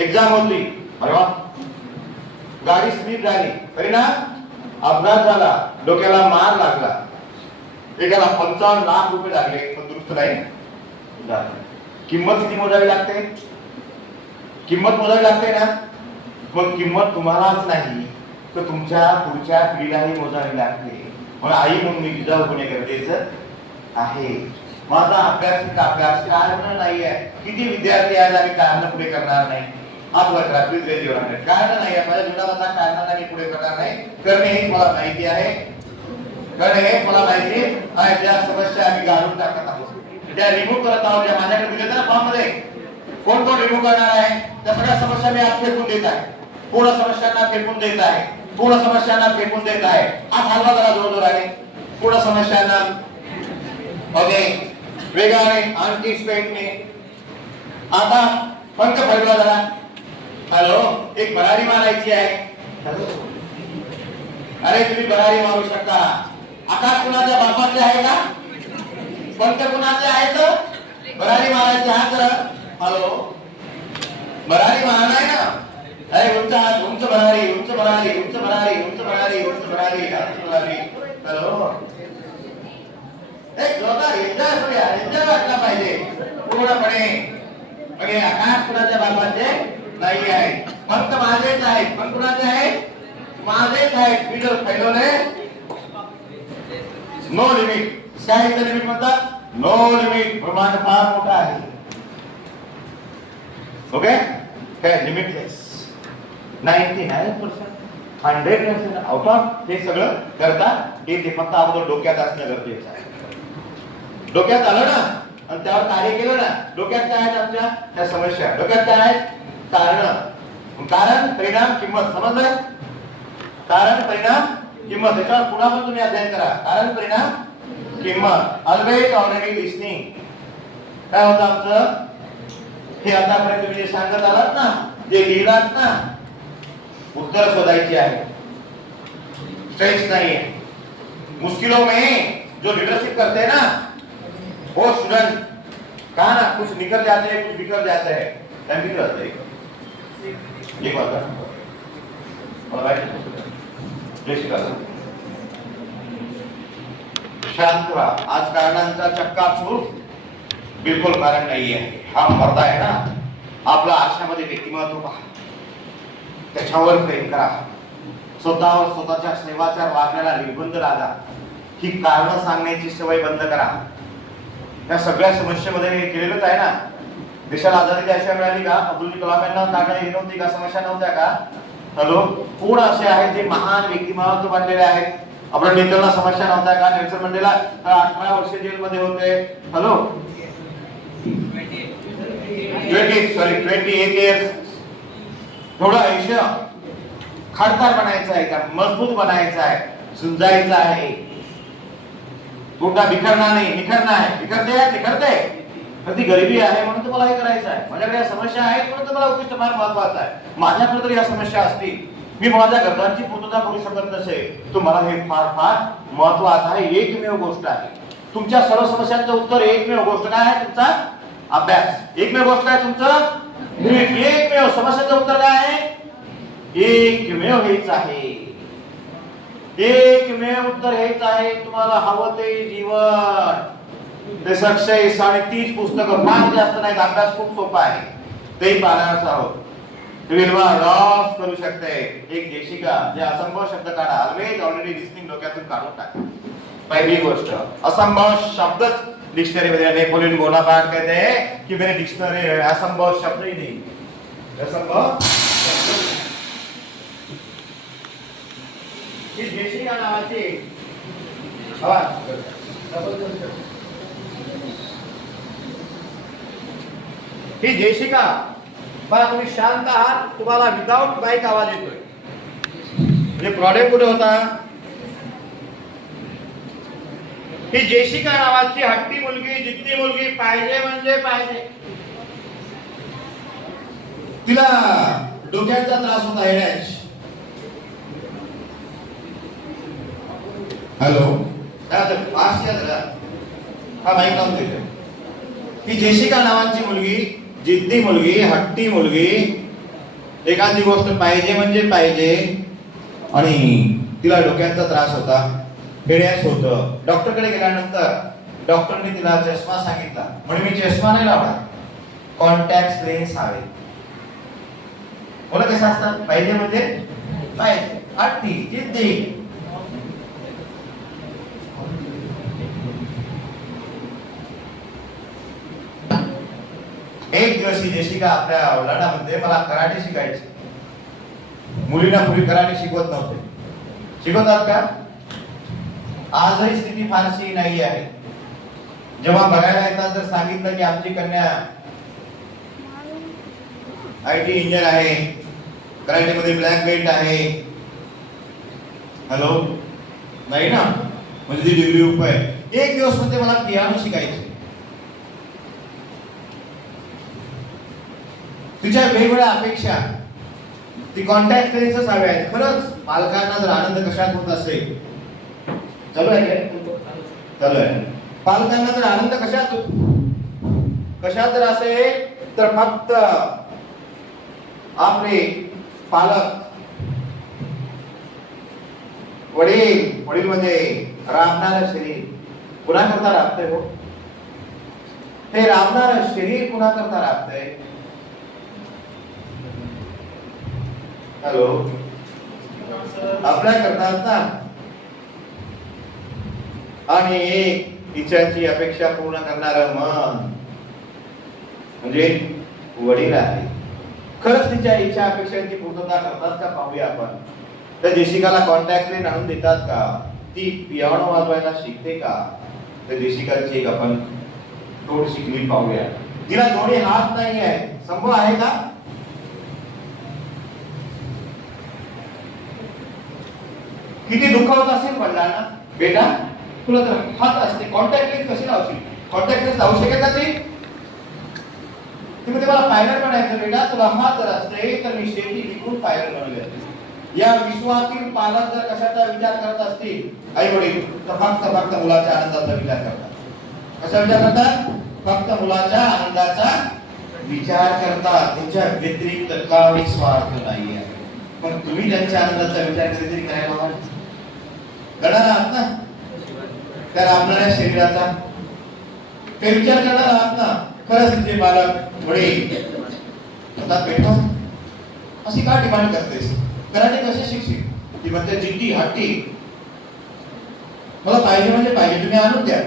एक्झाम होती अरे वा गाडी स्पीड झाली परिणाम अपघात झाला डोक्याला मार लागला एकाला 55 लाख रुपये लागले पण दुरुस्त नाही किंमत किती मोजावी लागते किंमत मोजावी लागते ना मग किंमत तुम्हालाच नाही तर तुमच्या पुढच्या पिढीलाही मोजावी लागते मग आई म्हणून मी जिजाऊ होणे गरजेचं आहे माझा अभ्यास कारण नाही आहे किती विद्यार्थी आज आम्ही कारण पुढे करणार नाही आपलं रात्री जीवन कारण नाही माझ्या जीवनात कारण नाही पुढे करणार नाही करणे हे मला माहिती आहे करणे हे मला माहिती आहे ज्या समस्या आम्ही गाळून टाकत आहोत त्या रिमूव्ह करत आहोत ज्या माझ्याकडे दिले ना फॉर्म मध्ये कोण कोण रिमूव्ह करणार आहे त्या सगळ्या समस्या मी आज फेकून देत आहे पूर्ण समस्यांना फेकून देत आहे पूर्ण समस्यांना फेकून देत आहे आज हलवा करा जोरजोराने पूर्ण समस्यांना ओके वेगाने आणखी स्पीडने आता पंख फडकला जरा हॅलो एक भरारी मारायची आहे अरे तुम्ही भरारी मारू शकता आकाश कुणाच्या बापाचे आहे का पंख कुणाचे आहेत भरारी मारायचे हात जरा हॅलो भरारी मारणार आहे ना अरे उंच भरारी उंच भरारी उंच भरारी उंच भरारी उंच भरारी उंच भरारी हॅलो एक जोरदार एन्जॉय वाटला पाहिजे पूर्णपणे म्हणजे आकाश कुणाच्या बापाचे नाही आहे फक्त माझेच आहे पण कुणाचे आहे माझेच आहेत मी जर फैलवले नो लिमिट साहित्य लिमिट म्हणतात नो लिमिट प्रमाण फार मोठा आहे ओके काय लिमिटलेस 99% 100% आउट ऑफ हे सगळं करता हे ते फक्त अगोदर डोक्यात असणं गरजेचं आहे डोक्यात आलं ना आणि त्यावर कार्य केलं ना डोक्यात काय आहेत आमच्या त्या समस्या डोक्यात काय आहेत कारण परिणाम किंमत समजलं कारण परिणाम किंमत याच्यावर पुन्हा पण तुम्ही अध्ययन करा कारण परिणाम किंमत ऑलवेज ऑलरेडी लिसनिंग काय होतं आमचं हे आतापर्यंत तुम्ही जे सांगत आलात ना जे लिहिलात ना उत्तर शोधायची आहे स्ट्रेस नहीं है मुश्किलों में जो लीडरशिप करते हैं ना वो स्टूडेंट कहा ना कुछ निकल जाते हैं कुछ बिखर जाते हैं टाइम भी रहते हैं ये बात है और भाई जय श्री राम शांत रहा आज कारणांचा चक्काचूर बिलकुल कारण नाही आहे हा मर्द आहे ना आपला आयुष्यामध्ये व्यक्तिमत्व पहा त्याच्यावर प्रेम करा स्वतःवर स्वतःच्या सेवाचार वागण्याला निर्बंध लागा ही कारण सांगण्याची सवय बंद करा या सगळ्या समस्येमध्ये हे केलेलंच आहे ना देशाला आझादी द्यायची मिळाली का अब्दुल कलाम यांना कारण ही नव्हती का समस्या नव्हत्या का हॅलो कोण असे आहेत जे महान व्यक्तिमत्व बनलेले आहेत आपल्या नेत्यांना समस्या नव्हत्या का नेल्सन मंडेला 18 वर्ष जेलमध्ये होते हॅलो 28 इयर्स थोडं आयुष्य खाडदार बनायचं आहे का मजबूत बनायचं आहे सुंजायचं आहे कुठला बिखरणार नाही निखरते कधी गरिबी आहे म्हणून तुम्हाला हे करायचं आहे माझ्याकडे या समस्या आहेत म्हणून तुम्हाला उत्कृष्ट मार्ग महत्वाचा आहे माझ्याकडे जर या समस्या असतील मी माझ्या गरजांची पूर्तता करू शकत नसेल तर मला हे फार फार महत्वाचं आहे एकमेव गोष्ट आहे तुमच्या सर्व समस्यांचं उत्तर एकमेव गोष्ट काय आहे तुमचा अभ्यास एकमेव गोष्ट आहे तुमचं एकमेव समस्याचं उत्तर काय आहे एकमेव हेच आहे एकमेव उत्तर हेच आहे तुम्हाला हवं ते जीवन ते 637 पुस्तकं फार जास्त नाही अभ्यास खूप सोपा आहे ते पाहणार आहोत विल्वा लॉस करू शकते एक देशिका जे असंभव शब्द काढा ऑलवेज ऑलरेडी लिसनिंग डोक्यातून काढून टाका पहिली गोष्ट असंभव शब्दच डिक्शनरी में नेपोलियन बोनापार्ट कहते हैं कि मेरे डिक्शनरी असंभव शब्द ही नहीं, असंभव ही जेशिका नावाची ही जेशिका बघा, तुम्ही शांत आहात, तुम्हाला विदाउट माईक आवाज येतोय. म्हणजे प्रॉब्लेम कुठे होता? ही जेशिका नावाची हट्टी मुलगी, जिद्दी मुलगी पाहिजे म्हणजे पाहिजे. तिला डोक्याचा त्रास होता, हेडेक. हॅलो, हा माईक लावून देतो. ही जेशिका नावाची मुलगी, जिद्दी मुलगी, हट्टी मुलगी, एखादी गोष्ट पाहिजे म्हणजे पाहिजे, आणि तिला डोक्याचा त्रास होता, हेडेक होतं. डॉक्टरकडे गेल्यानंतर डॉक्टरने तिला चष्मा सांगितला. म्हणून मी चष्मा नाही लावला, कॉन्टॅक्ट लेन्स हवे. मुलं कसं असतात? पाहिजे म्हणजे पाहिजे, हट्टी, जिद्दी. एक दिवस ही जेशिका आपल्या वडिलांमध्ये मला कराटे शिकायची. मुलींना पूर्वी कराटे शिकवत नव्हते. शिकवतात का? आजही स्थिती फारशी नाही आहे. जेव्हा बघायला येतात तर सांगितलं की आमची कन्या IT इंजिनियर आहे, कराटे मध्ये ब्लॅक बेल्ट आहे. हॅलो, नाही ना, म्हणजे ती डिग्री उप आहे. एक दिवस मध्ये मला पियानो शिकायचे. तिच्या वेगवेगळ्या अपेक्षा, ती कॉन्टॅक्ट लेन्सच हवे आहेत. खरंच पालकांना जर आनंद कशात होत असेल, चालू आहे काय? चालू आहे. पालकांना जर आनंद कशात जर असेल तर फक्त आपले पालक, वडील म्हणजे राबणारं शरीर कुणा करता राबतंय? हो, ते राबणारं शरीर कुणा करता राबतंय? हॅलो, आपल्या करतात ना. आणि एक इच्छाची अपेक्षा पूर्ण करणारं मन म्हणजे वडील आहे. खरंच तिच्या इच्छा अपेक्षांची पूर्तता करतात का पाहूया आपण. तर जेशिकाला कॉन्टॅक्ट लेन्स आणून देतात का? ती पियानो वाजवायला शिकते का? तर जेशिकाची एक आपण थोडीशी क्लिप पाहूया. तिला दोन्ही हात नाही आहे, संभव आहे का? किती दुःखावत असेल वडिलांना, बेटा तुला तर हात असते, कॉन्टॅक्ट लेन्स कशी लावशील? कॉन्टॅक्ट लेन्स लावू शकेल का ती? तुम्ही मला पायलट बनायचं बेटा, तुला हात जर असते तर मी शेती विकून पायलट बनवले असते. या विश्वातील पालक जर कशाचा विचार करत असतील, आई वडील, तर फक्त मुलाच्या आनंदाचा विचार करतात. कसा विचार करतात? फक्त मुलाच्या आनंदाचा विचार करतात. त्यांच्या व्यतिरिक्त काही स्वार्थ नाही आहे. पण तुम्ही त्यांच्या आनंदाचा विचार कधीतरी करायला हवा. करणार आहात ना? त्या आपणाऱ्या शरीराचा ते विचार करणार आहात ना? खरंच तुझे बालक वडील आता बेटा अशी का डिमांड करतेस? कराटे कसे शिकशील? ती म्हणते जिद्दी, हट्टी, मला पाहिजे म्हणजे पाहिजे, तुम्ही आणून द्या,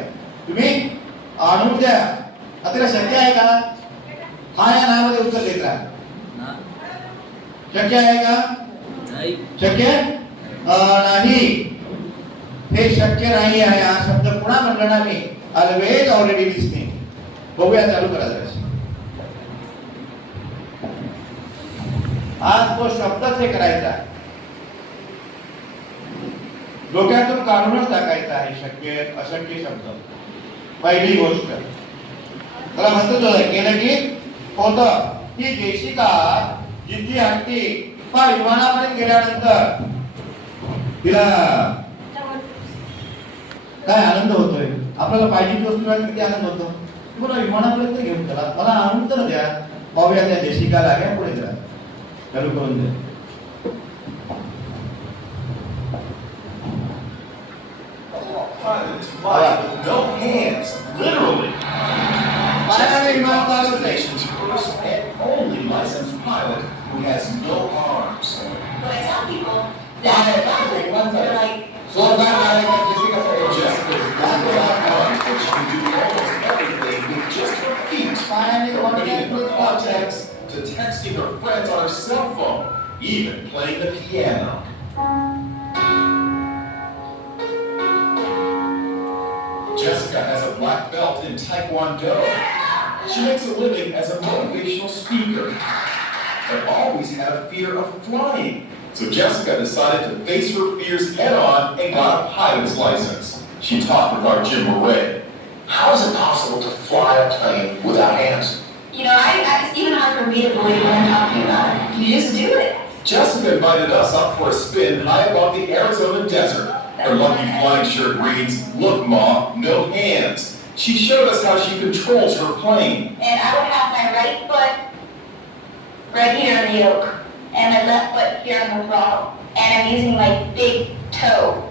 तुम्ही आणून द्या. आता शक्य आहे का? हा या नावामध्ये उत्तर देत राहा. शक्य आहे का? शक्य नाही. हे शक्य नाही आहे. हा शब्द पुन्हा म्हणला ना मी, ऑलवेज ऑलरेडी लिस्निंग. बघूया, चालू करा जरा. आज तो शब्दच हे करायचा, डोक्यातून काढूनच टाकायचा आहे शक्य अशक्य शब्द. पहिली गोष्ट त्याला म्हणतो केलं की होतं. ही जेशिका जिद्दी हट्टी पण विमानापर्यंत गेल्यानंतर तिला काय आनंद होतोय? आपल्याला पाहिजे गोष्ट मिळाली किती आनंद होतो? तुम्हाला विमानापर्यंत घेऊन चला, मला आनंद तर द्या. पाहूया त्या जेशिकाला घ्या पुढे जा, चालू करून द्या. No hands, literally. Congratulations, first and only licensed pilot who has no arms. When I tell people that they're like, Jessica's got no arms, but she can do almost even playing the piano. Jessica has a black belt in Taekwondo. She makes a living as a motivational speaker, but always had a fear of flying. So Jessica decided to face her fears head on and got a pilot's license. She talked with our Jim Murray. How is it possible to fly a plane without hands? You know, it's even hard for me to believe what I'm talking about. You just do it. Jessica invited us up for a spin high above the Arizona desert. Her lucky flying shirt reads, "Look, Ma, no hands." She showed us how she controls her plane. And I would have my right foot right here in the yoke, and my left foot here on the throttle. And I'm using my big toe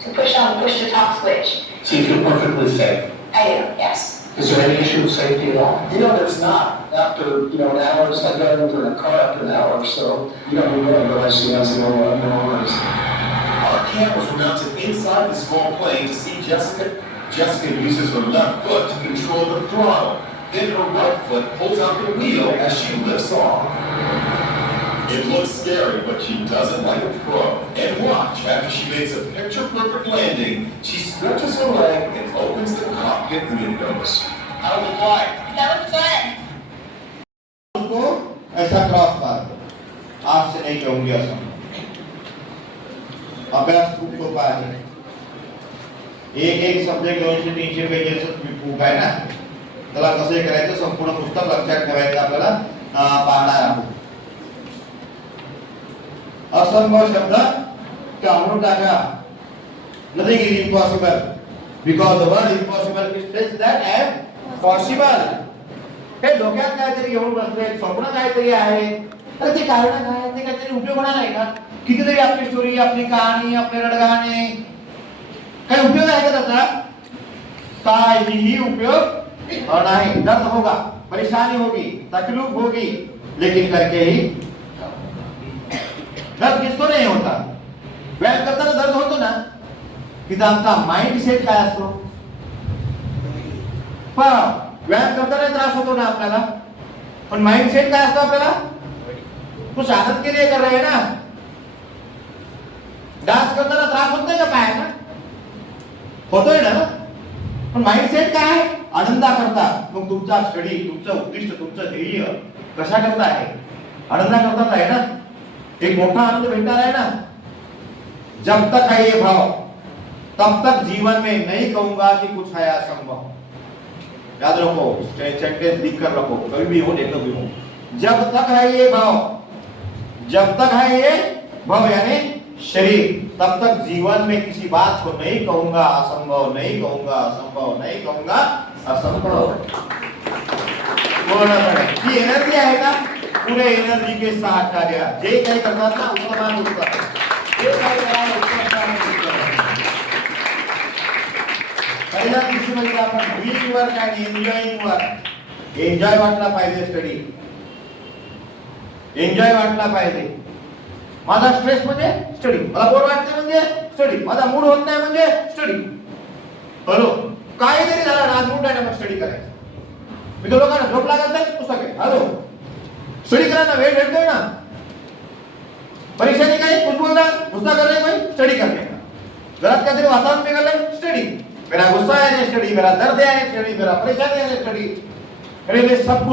to push on the push-to-talk switch. So you feel perfectly safe? I do, yes. Is there any issue with safety at all? You know, there's not. After, an hour, it's like driving over in a car after an hour or so. You don't even know, but I see us no worries. Our cameras were mounted inside the small plane to see Jessica. Jessica uses her left foot to control the throttle. Then her right foot pulls out the wheel as she lifts off. It looks scary, but she doesn't like a pro. And watch, after she makes a picture-perfect landing, she stretches her leg and opens the cockpit windows. How was the flight? That was fun. उसको ऐसा cross मार दो, आपसे नहीं कहूंगी असम अभ्यास खूप सोपा आहे. एक सब्जेक्ट 200-300 पेजेस बुक आहे ना, त्याला कसं करायचं संपूर्ण पुस्तक लक्षात ठेवायचं आपल्याला पाहणार आहोत. असंभव शब्द काढून टाका. Nothing is impossible because the word impossible is just that as possible. हे डोक्यात काहीतरी घेऊन बसले, स्वप्न काहीतरी आहे, तर ते कारण काय, ते काहीतरी उपयोग होणार आहे का? कितीतरी आपली स्टोरी, आपली कहाणी, आपले रडगाणे, काही उपयोग आहे का त्याचा? काहीही उपयोग नहीं. दर्द होगा, परेशानी होगी, तकलीफ होगी, लेकिन करके ही. दर्द किसको नहीं होता? व्यायाम करताना दर्द होतो ना, तिथं आमचा माइंड सेट काय असतो? व्यायाम करताना त्रास होतो ना आपल्याला, पण माइंड सेट काय असतो आपल्याला? कुछ आदत के लिए कर रहे हैं ना. डान्स करताना त्रास होत नाही का पायाला? होतोय ना, पण माइंड सेट काय आहे? आनंदा करता. मग तुमचा स्टडी, तुमचं उद्दिष्ट, तुमचं ध्येय कशा करता आहे? आनंदा करतात आहे ना. एक मोठा आनंद भेटणार आहे ना. जब तक है ये भाव तब तक जीवन में नहीं कहूंगा कि कुछ है असंभव. याद रखो, सेंटेंस लिख कर रखो, कभी भी हो, देखो भी हो. जब तक है ये भाव, जब तक है ये भाव यानी शरीर, तब तक जीवन में किसी बात को नहीं कहूंगा असंभव, नहीं कहूंगा असंभव, नहीं कहूंगा असंभव. पूर्णपणे ही एनर्जी आहे का? पुरे एनर्जी के साथ कार्य जे काही करतात ना, उत्तमान उत्तर जे काही करा उत्तम पहिल्या दिवशी म्हणजे आपण डुईंग वर्क आणि एन्जॉयिंग वर्क. एन्जॉय वाटला पाहिजे, स्टडी एन्जॉय वाटला पाहिजे. माझा स्ट्रेस म्हणजे स्टडी, मला बोर वाटते म्हणजे स्टडी, माझा मूड होत नाही म्हणजे स्टडी. हॅलो, काही जरी झालं ना, आज मूड आहे ना, मग स्टडी करायचं. मी तो लोकांना झोप लागत नाही, पुस्तक आहे. हॅलो, स्टडी करायला वेळ भेटतोय ना. परीक्षा नहीं गई कुछ बोल रहा, गुस्सा कर रहे कोई, स्टडी करने का. गलत काहीतरी वातावरण बिघडलं, स्टडी. मेरा गुस्सा है स्टडी, मेरा दर्द है स्टडी, मेरा परेशानी है स्टडी. अरे ये सब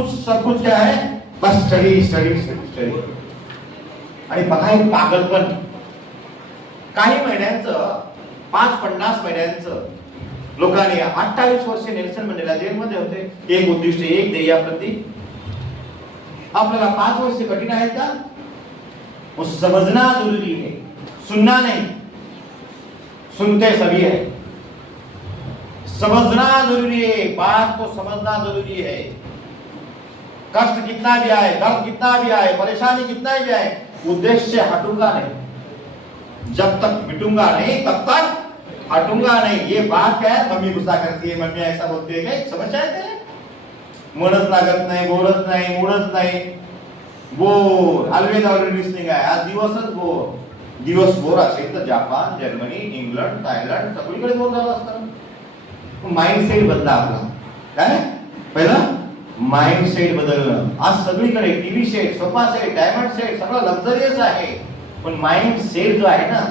कुछ क्या है? बस स्टडी स्टडी स्टडी. आणि बघा एक पागलपण. काही महिन्यांचं 5-50 महिन्यांचं लोकांनी 28 वर्ष नेल्सन मंडेला जेलमध्ये होते. एक उद्दिष्ट, एक ध्येयाप्रती. आपल्याला 5 वर्ष कठीण आहेत का? वो समझना जरूरी है, सुनना नहीं. सुनते सभी है, समझना जरूरी है. बात को समझना जरूरी है. कष्ट कितना भी आए, दर्द कितना भी आए, परेशानी कितना भी आए, उद्देश्य से हटूंगा नहीं. जब तक मिटूंगा नहीं तब तक हटूंगा नहीं. ये बात क्या है? मम्मी गुस्सा करती है, मम्मी ऐसा बोलती है, क्या समझ आए? मनच लागत नाही, बोलत नाही, मूडच नाही. बोर, ऑलवेज लिसनिंग आहे. आज दिवसच बोर. दिवस बोर असेल तर जापान, जर्मनी, इंग्लंड, थायलंड सगळीकडे बोर झालं असतं. माइंडसेट बदला आपला. काय? पहिला माइंड सेट बदलणं. आज सगळीकडे TV set, sofa set, diamond set सगळं लक्झरियस आहे, पण माइंड सेट जो आहे ना,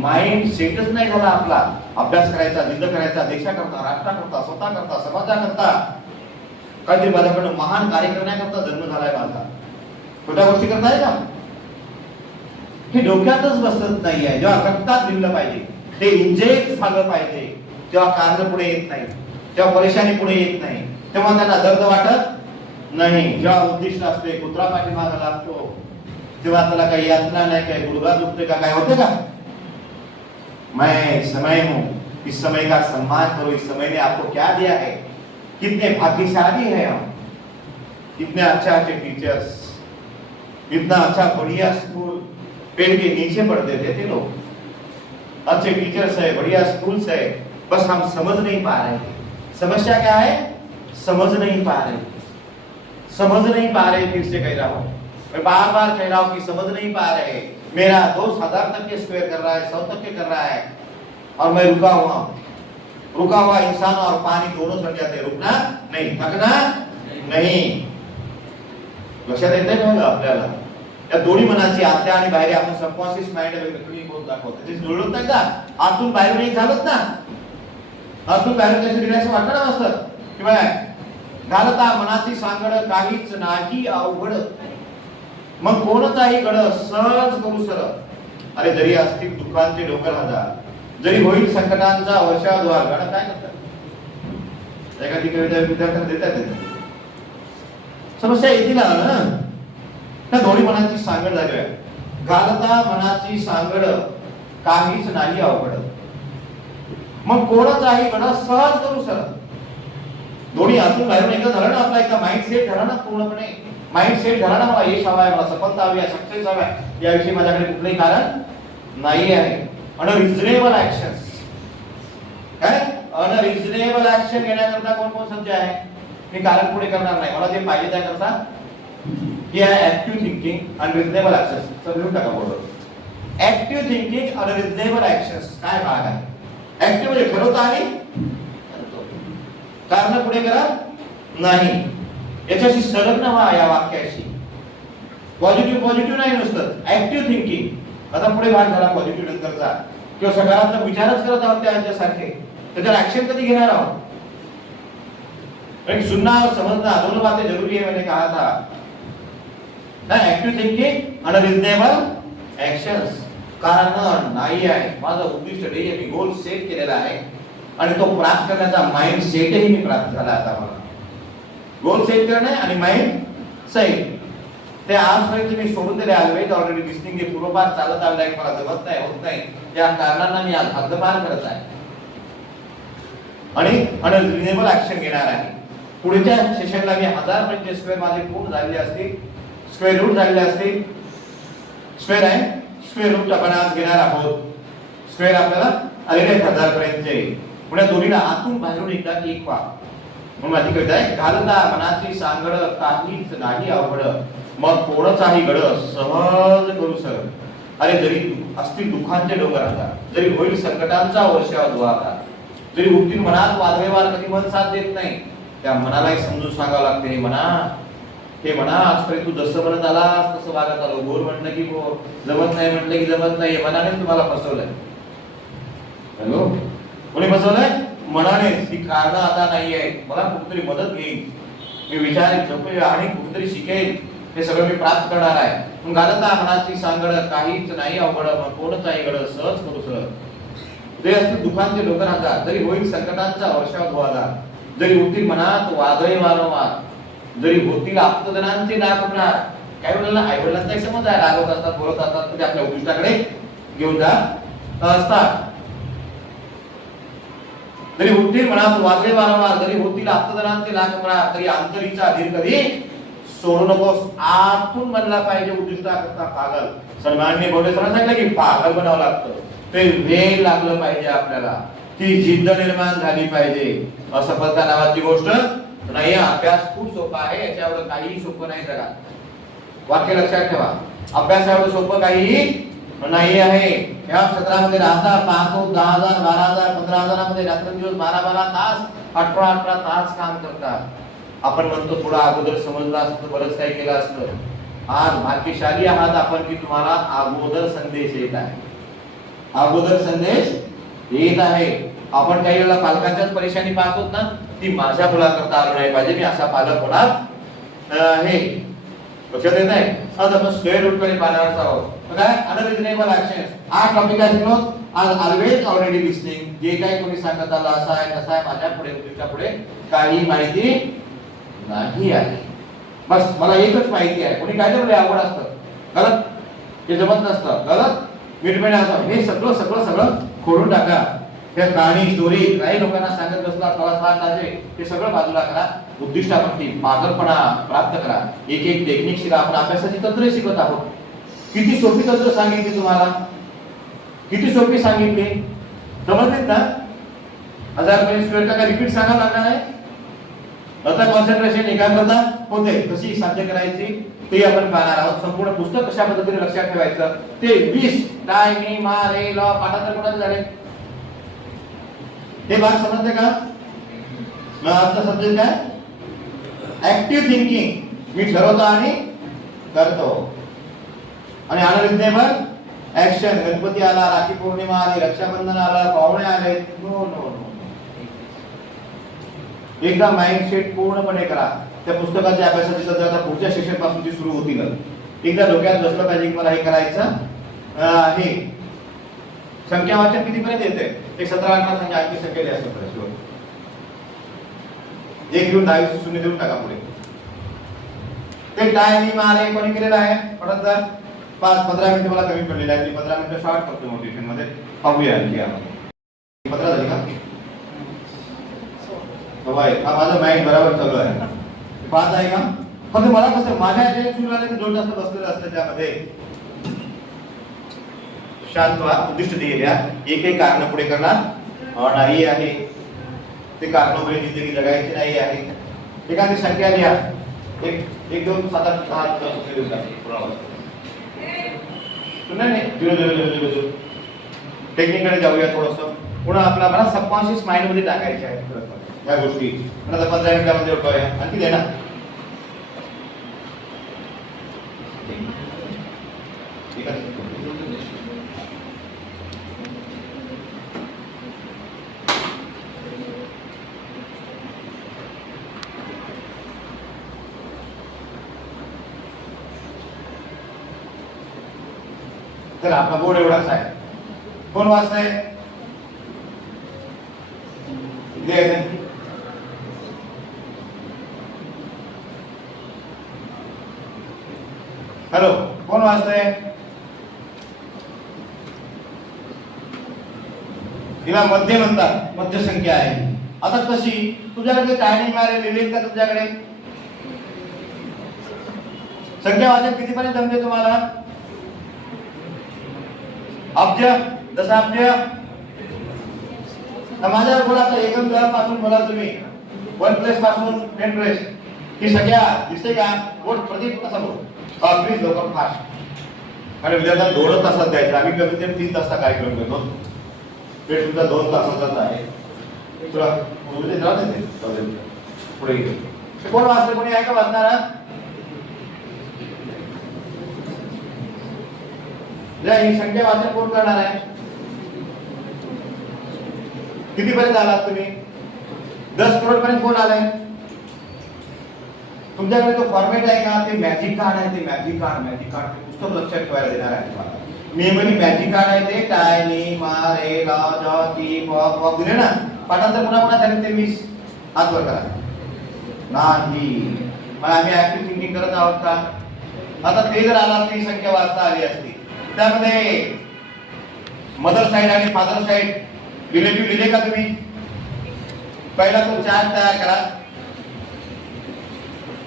माइंड सेटच नाही झाला आपला. अभ्यास करायचा, जिद्द करायचा, देशाकरता, राष्ट्राकरता, स्वतःकरता, समाजाकरता, काहीतरी माझ्याकडून महान कार्य करण्याकरता जन्म झालाय माझा. छोट्या गोष्टी करताय का हे डोक्यातच बसत नाहीये. जेव्हा रक्तात भिनलं पाहिजे, ते इंजेक्ट झालं पाहिजे, तेव्हा कारण पुढे येत नाही, तेव्हा परेशानी पुढे येत नाही, तेव्हा त्यांना दर्द वाटत नाही. जेव्हा उद्दिष्ट असते, कुत्रा पाठीमागा लागतो, तेव्हा त्याला काही यातना नाही, काही गुडघा दुखते का, काय होते का? मैं समय हूं, इस समय का सम्मान करो, इस समय ने आपको क्या दिया है, कितने भाग्यशाली है हम, कितने अच्छे अच्छे टीचर्स, इतना अच्छा बढ़िया स्कूल, पेड़ के नीचे पढ़ते थे लोग, अच्छे टीचर्स है, बढ़िया स्कूल्स है, बस हम समझ नहीं पा रहे. समस्या क्या है? समझ नहीं पा रहे, समझ नहीं पा रहे. फिर से कह रहा हूं, मैं बार बार कह रहा हूं कि समझ नहीं पा रहे. मेरा दोस्त 1000 तक के स्क्वायर कर रहा है, 100 तक के कर रहा है, और मैं रुका हुआ इंसान और पानी दोनों सड़ जाते. रुकना नहीं, थकना नहीं. लक्षात येतंय का आपल्याला? या दोन्ही मनाची आतल्या आणि बाहेर आपण सबकॉन्शियस माइंड वेगळी बोल दाखवतो. ते जुळलं नाही का? आतून बाहेरून एक झालंच ना, आतून बाहेरून त्याचं रिलॅक्स वाटलं ना मस्त की बाय घालता मनाची सांगड काहीच नाही अवघड, मग कोणताही गड सहज करू सरळ. अरे जरी असतील दुःखांचे डोंगर हजार, जरी होईल संकटांचा वर्षाद्वार. गड काय करतात? एखादी कविता विद्यार्थ्यांना देतात, समस्या येतील ना. त्या दोन्ही मनाची सांगड झाली आहे. घालता मनाची सांगड काहीच नाही अवघड, मग कोणताही गड सहज करू सरळ. दोन्ही आतून बाहेरून एकदा झालं ना, आपला एकदा माइंड सेट झाला ना, पूर्णपणे माइंड सेट झाला ना, मला यश हवा आहे, मला सफलता हवी आहे, सक्सेस हवा आहे, याविषयी माझ्याकडे कुठलंही कारण नाही आहे. अनरिझनेबल ऍक्शन्स, काय अनरिझनेबल ऍक्शन घेण्याकरता कोण कोण सज्ज आहे? मी कारण पुढे करणार नाही, मला जे पाहिजे त्याकरता ही आहे ऍक्टिव्ह थिंकिंग, अनरिझनेबल ऍक्शन्स. समजून टाका बरोबर. ऍक्टिव्ह थिंकिंग, अनरिझनेबल ऍक्शन्स काय भाग आहे? ऍक्टिव्ह म्हणजे ठरवता आणि कारण पुढे करत नाही. याच्याशी संलग्न व्हा या वाक्याशी. पॉझिटिव्ह नाही नुसतं ऍक्टिव्ह थिंकिंग. आता पुढे भाग झाला पॉझिटिव्ह नंतरचा, किंवा सकारात्मक विचारच करत आहोत त्यांच्यासारखे, त्याच्यावर ऍक्शन कधी घेणार आहोत? सुनना और समझना दोनों बातें जरूरी है, मैंने कहा था ना. Active thinking, unreasonable actions. कारण नाही आहे, माझं उद्दिष्ट ध्येय मी गोल सेट केलेला आहे, आणि तो प्राप्त करण्याचा माइंड सेटही मी प्राप्त झाला. आता मला गोल सेट करणे आणि माइंड सेट, ते आजपर्यंत मी सोडून दिले. ऑलवेज ऑलरेडी लिस्निंग, पूर्वपार चालत आलेला आहे, मला जमत नाही, होत नाही, या कारणांना मी आज हद्दपार करत आहे आणि अनरिझनेबल ऍक्शन घेणार आहे. पुढच्या सेशनला मी 1000 स्क्वेअर माझे पूर्ण झालेले असतील, स्क्वेअर रूट झालेले असतील. स्क्वेअर आहे, स्क्वेअर रूट आपण आज घेणार आहोत. स्क्वेअर आपल्याला आलेले 1000 पर्यंतचे. पुढे दोन्हीला आतून बाहेरून एकदा एक व्हा. म्हणून माझी कविता आहे, घालता मनाची सांगड काहीच नाही अवघड, मग कोणचाही गड सहज करू सरळ. अरे जरी असतील दुःखांचे डोंगर आता, जरी होईल संकटांचा वर्षाद्वार, जरी उठतील मनात वादळेवार, कधी मन साथ देत नाही, त्या मनालाही समजून सांगावं लागते. हे म्हणा आजपर्यंत तू जसं म्हणत आलास तसं वागत आलो. गोर म्हटलं की गोर, जमत नाही म्हटलं की जमत नाही. मनानेच तुम्हाला फसवलंय. हॅलो, कोणी फसवलंय? मनानेच. ही कारणं आता नाही आहे, मला कुठेतरी मदत घेईल, मी विचारेन, झोपेल आणि कुठेतरी शिकेल, हे सगळं मी प्राप्त करणार आहे. मग घालता मनाची सांगड काहीच नाही अवघड, मग कोणताही गड सहज करू सरळ. जे असतील दुःखांचे डोंगर हजार, जरी होईल संकटांचा वर्षाद्वार, जरी उठतील मनात वादळे वारंवार, जरी होतील आप्तजनांचे लाख होणार. काही वेळेला आई वडिलांचा समज आहे, रागवत असतात, बोलत असतात, तरी आपल्या उद्दिष्टाकडे घेऊन जात असतात. जरी उठतील मनात वादळे वारंवार, जरी होतील आप्तजनांचे लाख होणार, तरी अंतरीचा धीर कधी सोडू नकोस. आतून बनला पाहिजे उद्दिष्टाकरता पागल. सन्माननीय बोलले सांगितलं की पागल बनावं लागतं, ते वेळ लागलं पाहिजे आपल्याला, ती जिद्द निर्माण झाली पाहिजे. असफलता नावाची गोष्ट नाही. अभ्यास खूप सोपा आहे, याच्यावर काहीही सोपं नाही. जगा वाक्य लक्षात ठेवा, अभ्यास एवढं सोपं काहीही नाही आहे. या क्षेत्रामध्ये राहता पाहतो 10,000, 12,000, 15,000 मध्ये रात्रंदिवस 12-12 तास, 18-18 तास काम करतात. आपण म्हणतो थोडा अगोदर समजलं असतं तर बरंच काही केलं असतं। आज भाग्यशाली आहात आपण की तुम्हाला अगोदर संदेश येत आहे, अगोदर संदेश येत आहे। आपण काही वेळेला पालकांच्याच परेशानी पाहतो ना, ती माझ्या मुलाकरता आलं नाही पाहिजे, मी असा पालक होणार हे लक्षात येत आहे। आज आपण स्क्वेअर रूट कडे पाहणार आहोत। काय अनरिजनेबल ऍक्शन्स, हा टॉपिक आहे विनोद। आज ऑलवेज ऑलरेडी लिसनिंग, जे काही कोणी सांगत आलं असं आहे तसं आहे, माझ्या पुढे तुमच्या पुढे काही माहिती नाही आहे। बस मला एकच माहिती आहे, कोणी काय तर आवड असतं गलत, हे जमत नसतं गलत मिटमेट असं, हे सगळं सगळं सगळं खोडून टाका। त्या कहाणी स्टोरी काही लोकांना सांगत बसला ते सगळं बाजूला करा। उद्दिष्ट आपण ती पागलपणा प्राप्त करा, एक एक टेक्निक शिका। आपण अभ्यासाची तंत्र शिकत आहोत, किती सोपी तंत्र सांगितली तुम्हाला, किती सोपी सांगितली, समजलेत ना? 1000 स्क्वेअर का रिपीट सांगावं लागणार आहे। आता कॉन्सन्ट्रेशन एकाग्रता होते कशी साध्य करायची ते आपण पाहणार आहोत। संपूर्ण पुस्तक कशा पद्धतीने लक्षात ठेवायचं ते 20 टाय मी मारे लॉ पाठांतर कोणाचे झाले हे भाग समजते का? मग आता समजेल काय? ऍक्टिव्ह थिंकिंग, मी ठरवतो आणि करतो। आणि अनरिजनेबल ऍक्शन, गणपती आला, राखी पौर्णिमा आली, रक्षाबंधन आला, पाहुणे आले, नो नो नो। एकदा माइंडसेट पूर्णपणे करा। त्या पुस्तकाच्या अभ्यासाची सध्या आता पुढच्या सेशन पासून ती सुरू होतील। एकदा डोक्यात बसलं पाहिजे की मला हे करायचं आहे। संख्या वाचन किती पर्यंत येते? एक 17-18 संख्या आणखी संख्या द्या असं पाहिजे। एक घेऊन 10 शून्य देऊन टाका पुढे। ते टायमिंग मारे कोणी केलेलं आहे? परत 5-15 मिनिटं मला कमी पडलेले आहेत, 15 मिनिटं शॉर्ट करतो मोटिवेशन मध्ये। पाहूया आणखी आपण 15 झाली का? बाय, हा माझं माइंड बरोबर चालू आहे, पाहत आहे का? फक्त मला कसं माझ्या याच्यात सुरू झालं की दोन जास्त बसलेलं असतं त्यामध्ये। शांत व्हा, उद्दिष्ट दिलेल्या एक एक कारण पुढे करणार नाही आहे, ते कारणोबळे जिंदगी जगायची नाही आहे। एखादी संख्या लिहा, 1 2 7 8 10 देऊन टाका नाही 0 0 0 0 टेक्निककडे जाऊया थोडंसं। पुन्हा आपला सबकॉन्शियस माइंड मध्ये टाकायचे आहे या गोष्टी। आता 15 मिनिटांमध्ये उठवूया, आणखी दे ना। ठीक आहे, तर आपला बोर्ड एवढाच आहे। कोण वाचतंय? हॅलो, कोण वाचतंय? तिला मध्य म्हणतात, मध्य संख्या आहे। आता कशी? तुझ्याकडे टायमिंग मारे लिहिलेत का तुमच्याकडे? संख्या वाचन किती पर्यंत जमते तुम्हाला? अब्ज, दशाब्ज, माझ्यावर बोला। आता एकम पासून बोला तुम्ही, 1 प्लेस पासून 10 प्लेस ही संख्या दिसते का? बोल प्रदीप कसा बोल, प्लीज लवकर फास्ट। आणि विद्यार्थ्यांना 2 तासात द्यायचं, आम्ही कधी ते 3 तासाचा कार्यक्रम करतो, ते सुद्धा 2 तासाचाच आहे। पुढे कोण वाचते? कोणी आहे का वाचणारा? ही संख्या वाचन कोण करणार आहे? किती पर्यंत आलात तुम्ही? 10 करोड पर्यंत कोण आलाय? तुमच्याकडे तो फॉर्मॅट आहे का? ते मॅजिक कार्ड आहे, ते मॅजिक कार्ड पुस्तक लक्षात ठेवायला देणार आहे तुम्हाला। मेमरी मॅजिक कार्ड आहे ते, टायनी मारे ला जा ती पॉप दिले ना, पाठांतर पुन्हा झाले ते 20 हात वर करा नाही। मग आम्ही ऍक्टिव्ह थिंकिंग करत आहोत का? आता ते जर आला असती संख्या वाचता आली असती, त्यामध्ये मदर साइड आणि फादर साइड रिलेटिव्ह लिहिले का तुम्ही? पहिला तो चार्ट तयार करा,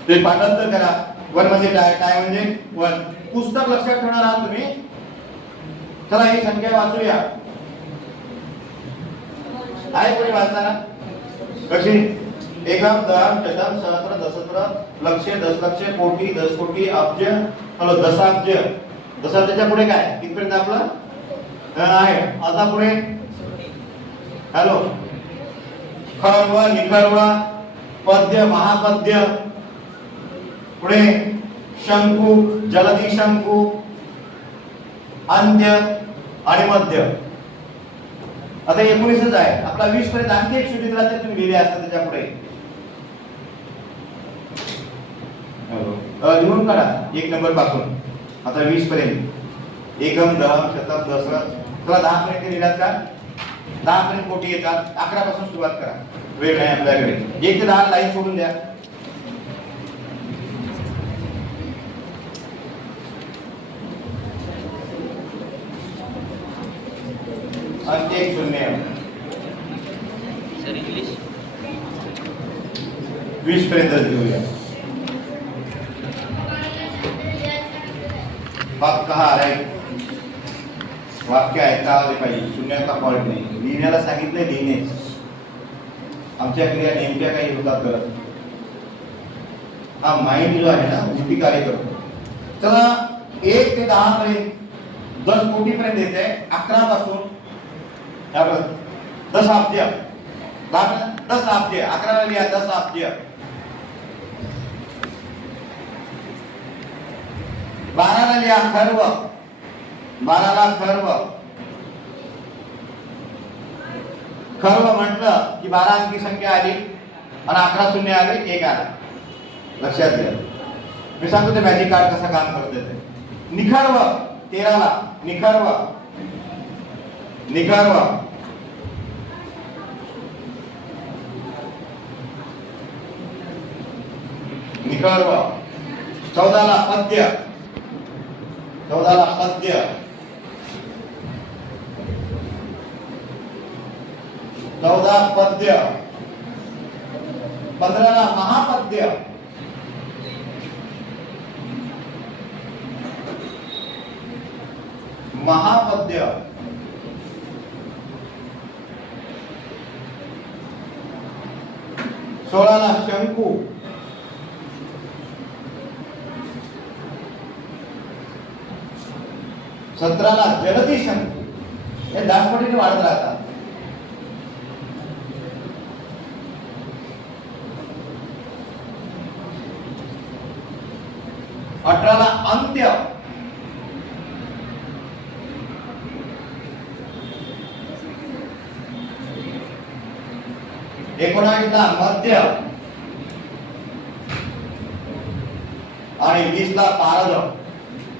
ते पाठांतर करा। 1 म्हणजे काय म्हणजे 1 पुस्तक लक्षात ठेवणार आहात तुम्ही। चला ही संख्या वाचूया, आहे कोणी वाचणारा? कशी? एकम, दहम, शतम, सहस्र, दशस्र, लक्ष, दशलक्ष, कोटी, 10 कोटी, अब्ज, हॅलो दशाब्ज। दशाब्जाच्या पुढे काय? इथपर्यंत आपलं आहे। आता पुढे हॅलो खर्व, निखर्व, पद्य, महापद्य, पुढे शंकू, जलदी शंकू, अंत्य आणि मध्य. आता 19च आहे. आपला 20 पर्यंत आणखी एक सुटी दिला तर तुम्ही लिहिले असतात त्याच्या पुढे. लिहून काढा 1 नंबर पासून आता 20 पर्यंत. एकम, दहम, शतम, दसरथ. चला 10 पर्यंत लिहिलात का? 10 पर्यंत कोटी येतात. 11 पासून सुरुवात करा. वेळ नाही आपल्याकडे. 1 ते 10 लाईन सोडून द्या. अंत्य 1 0. 20 पर्यंत घेऊया. वाक्य हा राईट. वाक्य ऐकता आले पाहिजे. शून्याचा फॉल्ट नाही. लिहिण्याला सांगितलंय लिहिणेच. आमच्या क्रिया नेमक्या काही होतात करत. हा माइंड जो आहे ना उलटी कार्य करतो. चला 1 ते 10 पर्यंत 10 कोटी पर्यंत येते. 11 पासून 10 अब्ज. 10 अब्ज. 11 लिहा 10 अब्ज. 12 लिहा खर्व. 12 खर्व. खर्व म्हटलं की 12 अंकी संख्या आली आणि 11 शून्य आले 1 आला. लक्षात घ्या. मी सांगतो ते मॅजिक कार्ड कसं काम करते ते. निखर्व 13 निखर्व. निखर्व. निखर्व. 14 पद्य. 14 पद्य. 14 पद्य. 15 महापद्य. महापद्य. 16 शंकू. 17 जलदी शंकू. हे 10 पटीने वाढत राहतात. 18 अंत्य. 19 मध्य आणि 20 पारद.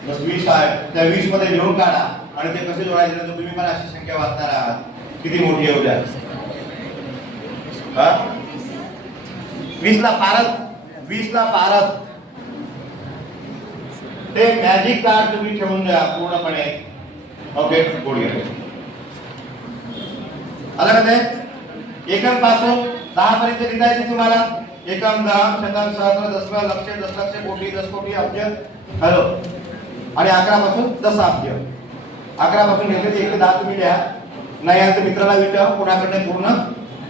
बस 20 आहे. त्या 20 मध्ये लिहून काढा आणि ते कसे जोडायचे तर तुम्ही पण अशी संख्या वाचणार आहात. किती मोठी येऊ द्या. 20 पारद. 20 पारद. ते मॅजिक कार्ड तुम्ही ठेवून द्या पूर्णपणे. ओके गुड घ्या. आलं का ते? एकम पासून 10 पर्यंत लिहायचे तुम्हाला. एकम, दहम, शतम, सहस्र, दशम, लक्ष, दशलक्ष, कोटी, 10 कोटी, अब्ज. हॅलो. आणि 11 पासून 10 अब्ज. 11 पासून घेतले 1 ते 10 तुम्ही लिहा. नाही आलं तर मित्राला विचारा कोणाकडे पूर्ण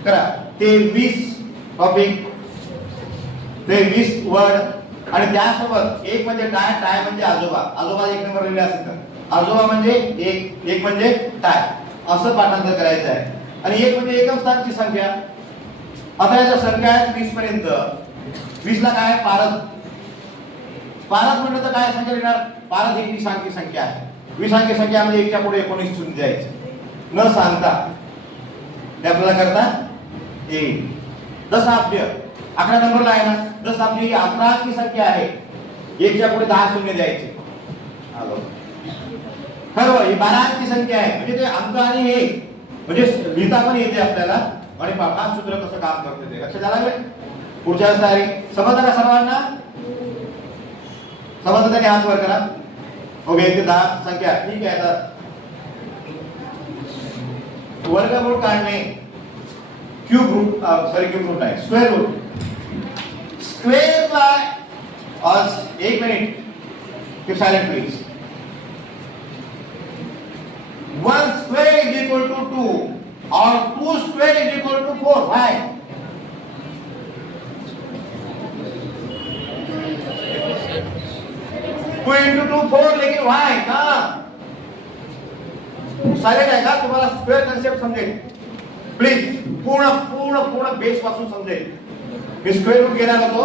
करा. ते 20 टॉपिक. ते 20 वर्ड आणि त्यासोबत एक म्हणजे टाय. टाय म्हणजे आजोबा. आजोबा 1 नंबर लिहिले असेल तर आजोबा म्हणजे एक म्हणजे टाय असं पाठांतर करायचं आहे. आणि 1 म्हणजे एकम स्थानची संख्या. आता याच्या संख्या आहेत 20 पर्यंत. 20 ला काय पारद. पारद म्हटलं तर काय संख्या लिहिणार. पारद ही 20 अंकी संख्या आहे. 20 अंकी संख्या म्हणजे 1 च्या पुढे 19 शून्य द्यायचं न सांगता. ते आपल्याला करता येईल. 10 अब्ज 11 नंबरला आहे ना. 10 अब्ज ही 11 अंकी संख्या आहे. 1 च्या पुढे 10 शून्य द्यायचे. खरं ही 12 अंकी संख्या आहे. म्हणजे ते अंक आणि हे म्हणजे लिहिता पण येते आपल्याला. आणि पाठ सूत्र कसं काम करते ते लक्षात आलं. पुढच्या तयारी समजलं का सर्वांना? समजलं की हात वर करा. ओके 1 ते 10 संख्या ठीक आहे. आता वर्गमूळ काढणे. क्यूब रूट क्यूब रूट नाही स्क्वेअर रूट. स्क्वेअर ला 1 minute keep silent please. 1 square is equal to 2 or 2 square is equal to 4. Why? Two into 2 4. लेकिन why? का सायलेंट आहे का? तुम्हाला स्क्वेअर कन्सेप्ट समजेल प्लीज. पूर्ण पूर्ण पूर्ण बेस पासून समजेल. मी स्क्वेअर रूट घेणार होतो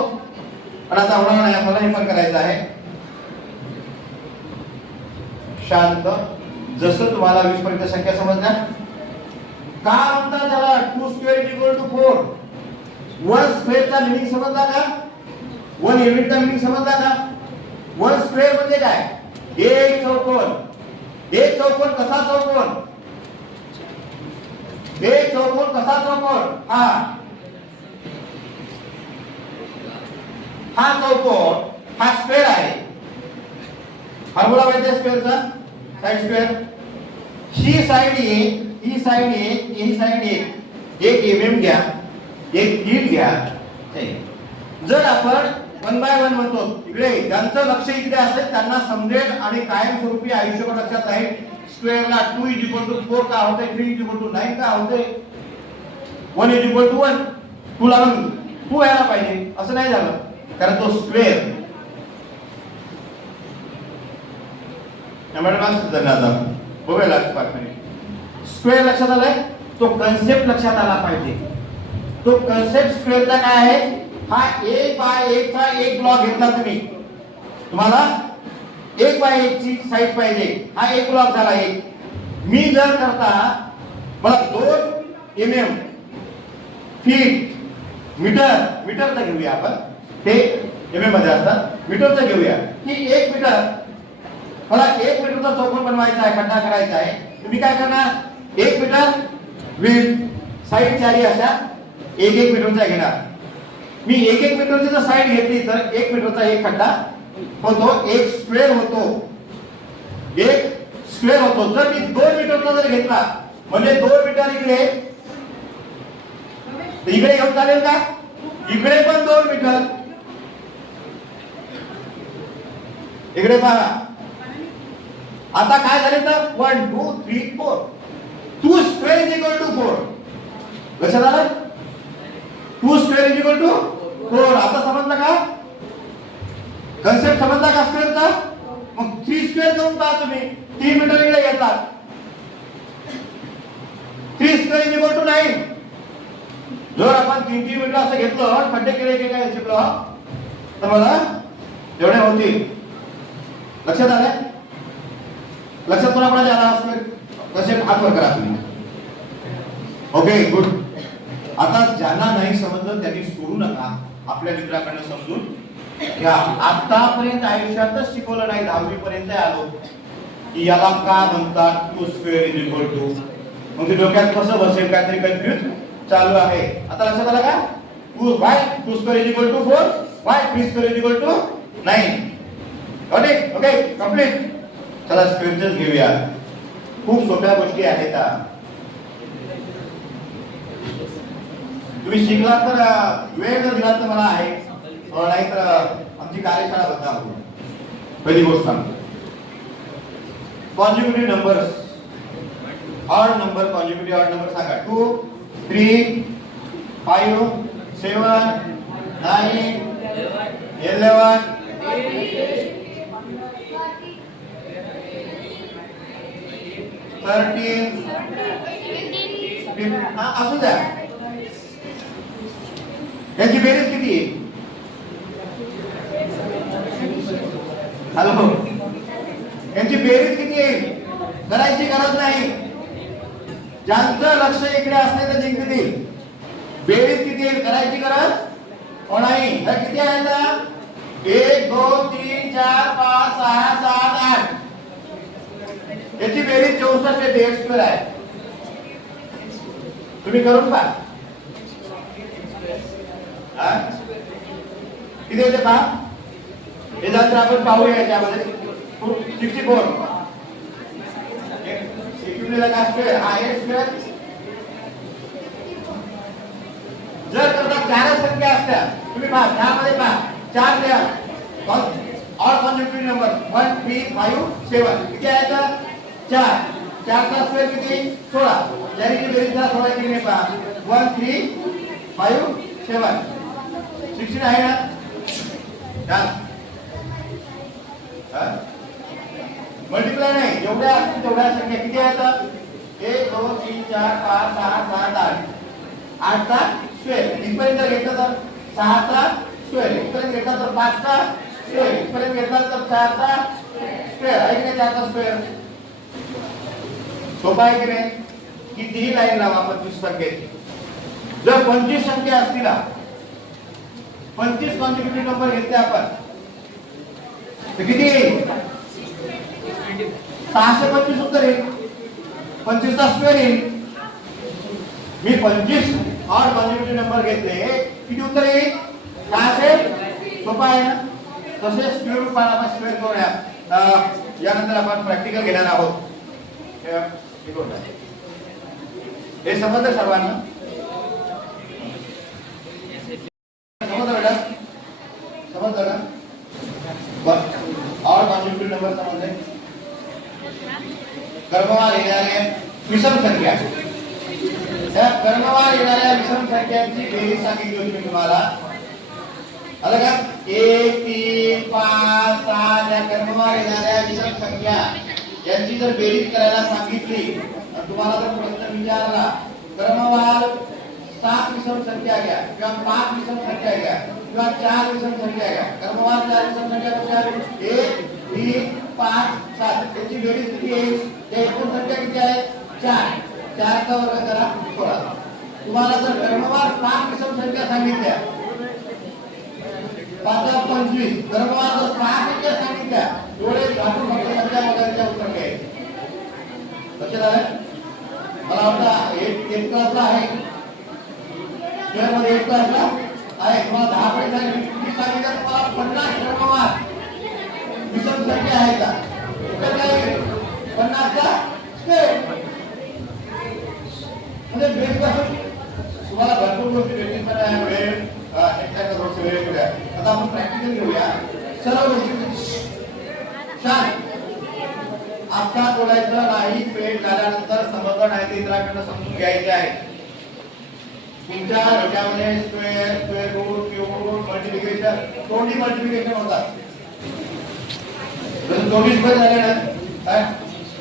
पण आता होणार नाही, आपल्याला हे पण करायचं आहे. शांत. जसं तुम्हाला 20 पर्यंत संख्या समजल्या का म्हणतात त्याला 2 स्क्वेअर इज इक्वल टू 4. 1 स्क्वेअरचा मीनिंग समजला का? 1 युनिटचा मीनिंग समजला का? 1 स्क्वेअर म्हणजे काय? एक चौकोन. एक चौकोन कसा चौकोन? एक चौकोन कसा चौकोन? हा चौकोन हा स्क्वेअर आहे. फॉर्म्युला माहिती आहे स्क्वेअरचा? Side square. ही साइड ए, ही साइड ए, ही साइड ए. एक mm घ्या, एक फीट घ्या. जर आपण 1 बाय 1 म्हणतो इकडे, ज्यांचं लक्ष इकडे असेल त्यांना समजेल आणि कायमस्वरूपी आयुष्यभर लक्षात राहील. स्क्वेअरला 2 इज इक्वल टू 4 का होते, 3 इज इक्वल टू 9 का होते, 1 इज इक्वल टू 1. 2 ला 2 यायला पाहिजे, असं नाही झालं कारण तो स्क्वेअर. बघूया स्क्वेअर लक्षात आलाय, तो कन्सेप्ट लक्षात आला पाहिजे. तो कन्सेप्ट स्क्वेअरचा काय आहे? हा 1 बाय 1 चा एक ब्लॉक घेतला तुम्ही, तुम्हाला 1 बाय 1 ची साइड पाहिजे. हा एक ब्लॉक झाला. एक मी जर करता मला 2 mm फीट मीटर, मीटरचा घेऊया आपण, ते mm मध्ये असतात, मीटरचा घेऊया की 1 मीटर. मला 1 मीटरचा चौकोन बनवायचा आहे, खड्डा करायचा आहे. तुम्ही काय करणार? 1 मीटर विड्थ, साइड चारी अशा 1-1 मीटरचा घेणार. मी 1-1 मीटरची जर साइड घेतली तर 1 मीटरचा एक खड्डा होतो, एक स्क्वेअर होतो, एक स्क्वेअर होतो. जर मी 2 मीटरचा जर घेतला म्हणजे 2 मीटर इकडे, इकडे येऊन चालेल का? इकडे पण 2 मीटर. इकडे पहा. आता काय झाले तर 1 2 3 4. 2 स्क्वेअर इज इक्वल टू 4. लक्षात आलं? 2 स्क्वेअर इज इक्वल टू 4. आता समजलं का? कन्सेप्ट समजला का स्क्वेअरचा? मग 3 स्क्वेअर करून पहा तुम्ही. 3 मीटर इकडे घेतात. 3 स्क्वेअर इज इक्वल टू 9. जर आपण 3 मीटर असं घेतलं, खड्डे केले की काय ब्लॉक, तर मला एवढे होतील. लक्षात आलं? लक्षात कोणाकोणाच्या आला स्क्वेअर? कसे हात वर करा तुम्ही. Okay good. आता ज्यांना नाही समजलं त्यांनी सोडू नका, आपल्या मित्राकडनं समजून घ्या. आतापर्यंत आयुष्यातच शिकवलं नाही, 10वी पर्यंत आलो की याला का म्हणतात 2 स्क्वेअर इज इक्वल टू. मग ते डोक्यात कसं बसेल, काहीतरी कन्फ्युज चालू आहे. आता लक्षात आलं का? 2 square is equal to 4, 3 square is equal to 9. Okay complete. चला स्क्वेअरच घेऊया. खूप सोप्या गोष्टी आहेत. तुम्ही शिकलात तर वेळ जर दिला तर मला आहे, नाही तर आमची कार्यशाळा बद्दल आपण पहिली गोष्ट सांगतो. Consecutive numbers, odd number, consecutive odd number सांगा. 2 3 5 7 9 11 13 असू द्या. याची बेरीज किती आहे? हॅलो, यांची बेरीज किती आहे? करायची गरज नाही. ज्यांचं लक्ष इकडे असते ते जिंकतील. बेरीज किती आहे करायची गरज नाही. ह्या किती आहेत? 1 2 3 4 5 6 7 8. याची बेरीज 64 आहे. 1.5 स्क्वेअर आहे. तुम्ही करून पहा. किती येते पहा. हे नंतर आपण पाहूया. याच्यामध्ये 64 काय स्क्वेअर हा 1 स्क्वेअर. जर करता 4 संख्या असत्या, तुम्ही पहा त्यामध्ये पहा 4 द्या. ऑड कॉन्जिक्युटिव्ह नंबर 1 3 5 7 किती आहेत? 4. 4 चा स्क्वेअर किती? 16. ज्याची बेरीज 16 किती नाही पहा. 1 3 5 7 16 आहे ना. मल्टिप्लाय नाही, जेवढ्या असतील तेवढ्या संख्या किती आहेत? 1 2 3 4 5 6 7 8. 8 चा स्क्वेअर. इथपर्यंत घेतलं तर 6चा स्क्वेअर, इथपर्यंत घेतला तर 5चा स्क्वेअर, इथपर्यंत घेतला तर 4चा स्क्वेअर, आहे की नाही 4चा स्क्वेअर? सोपा आहे की नाही? कितीही लाईन लावा 25 संख्येची. जर 25 संख्या असतील, 25 कॉन्टिन्युटी नंबर घेतले आपण, तर किती येईल? 625 उत्तर येईल. 25 चा स्क्वेअर येईल. मी 25 ऑड कॉन्टिन्युटी नंबर घेतले, किती उत्तर येईल? 600. सोपा आहे ना? तसेच स्क्वेअर रूट पण आपण स्क्वेअर करूया. यानंतर आपण प्रॅक्टिकल घेणार आहोत. हे समजलं सर्वांना? समजलं बेटा? समजलं ना? बस ऑड कॉन्टिन्युटी नंबर समजले. क्रमवार येणाऱ्या विषम संख्या, त्या क्रमवार येणाऱ्या विषम संख्यांची बेरीज सांगितली होती मी तुम्हाला. आलं का? 1 3 5 6 या क्रमवार येणाऱ्या विषम संख्या यांची जर बेरीज करायला सांगितली आणि तुम्हाला जर प्रश्न विचारला क्रमवार 7 विषम संख्या घ्या किंवा 5 विषम संख्या घ्या किंवा 4 विषम संख्या घ्या, क्रमवार 4 विषम संख्या कशा? 1 3 5 7 त्याची बेरीज किती आहे? त्या एकूण संख्या किती आहे? 4. 4 चा वर्ग करा 16. तुम्हाला जर क्रमवार 5 विषम संख्या सांगितल्या, 5 25, क्रमवार जर 6 संख्या सांगितल्या, एवढे घाटून फक्त संख्या वगैरेच्या उत्तर घ्यायचे. लक्षात आलं? मला वाटतं एक क्लासला आहे, स्क्वेअर मध्ये एक क्लासला आहे. तुम्हाला 10 पर्यंत सांगितलं, तुम्हाला 50 क्रमवार विषम संख्या आहे का? उत्तर काय येईल? 50 चा स्क्वेअर. म्हणजे बेस पासून तुम्हाला भरपूर गोष्टी भेटतील. पण वेळ थोडस वेळ घेऊया. आता आपण प्रॅक्टिकल घेऊया. सर्व गोष्टी छान. आता बोलायचं नाही, पेट झाल्यानंतर समजलं नाही ते इतरांकडे समजून घ्यायचे आहे. तुमच्या डोक्यामध्ये square, square root, cube root, multiplication, तोंडी मल्टिप्लिकेशन होतात. जर तोंडी स्क्वेअर झाले ना, काय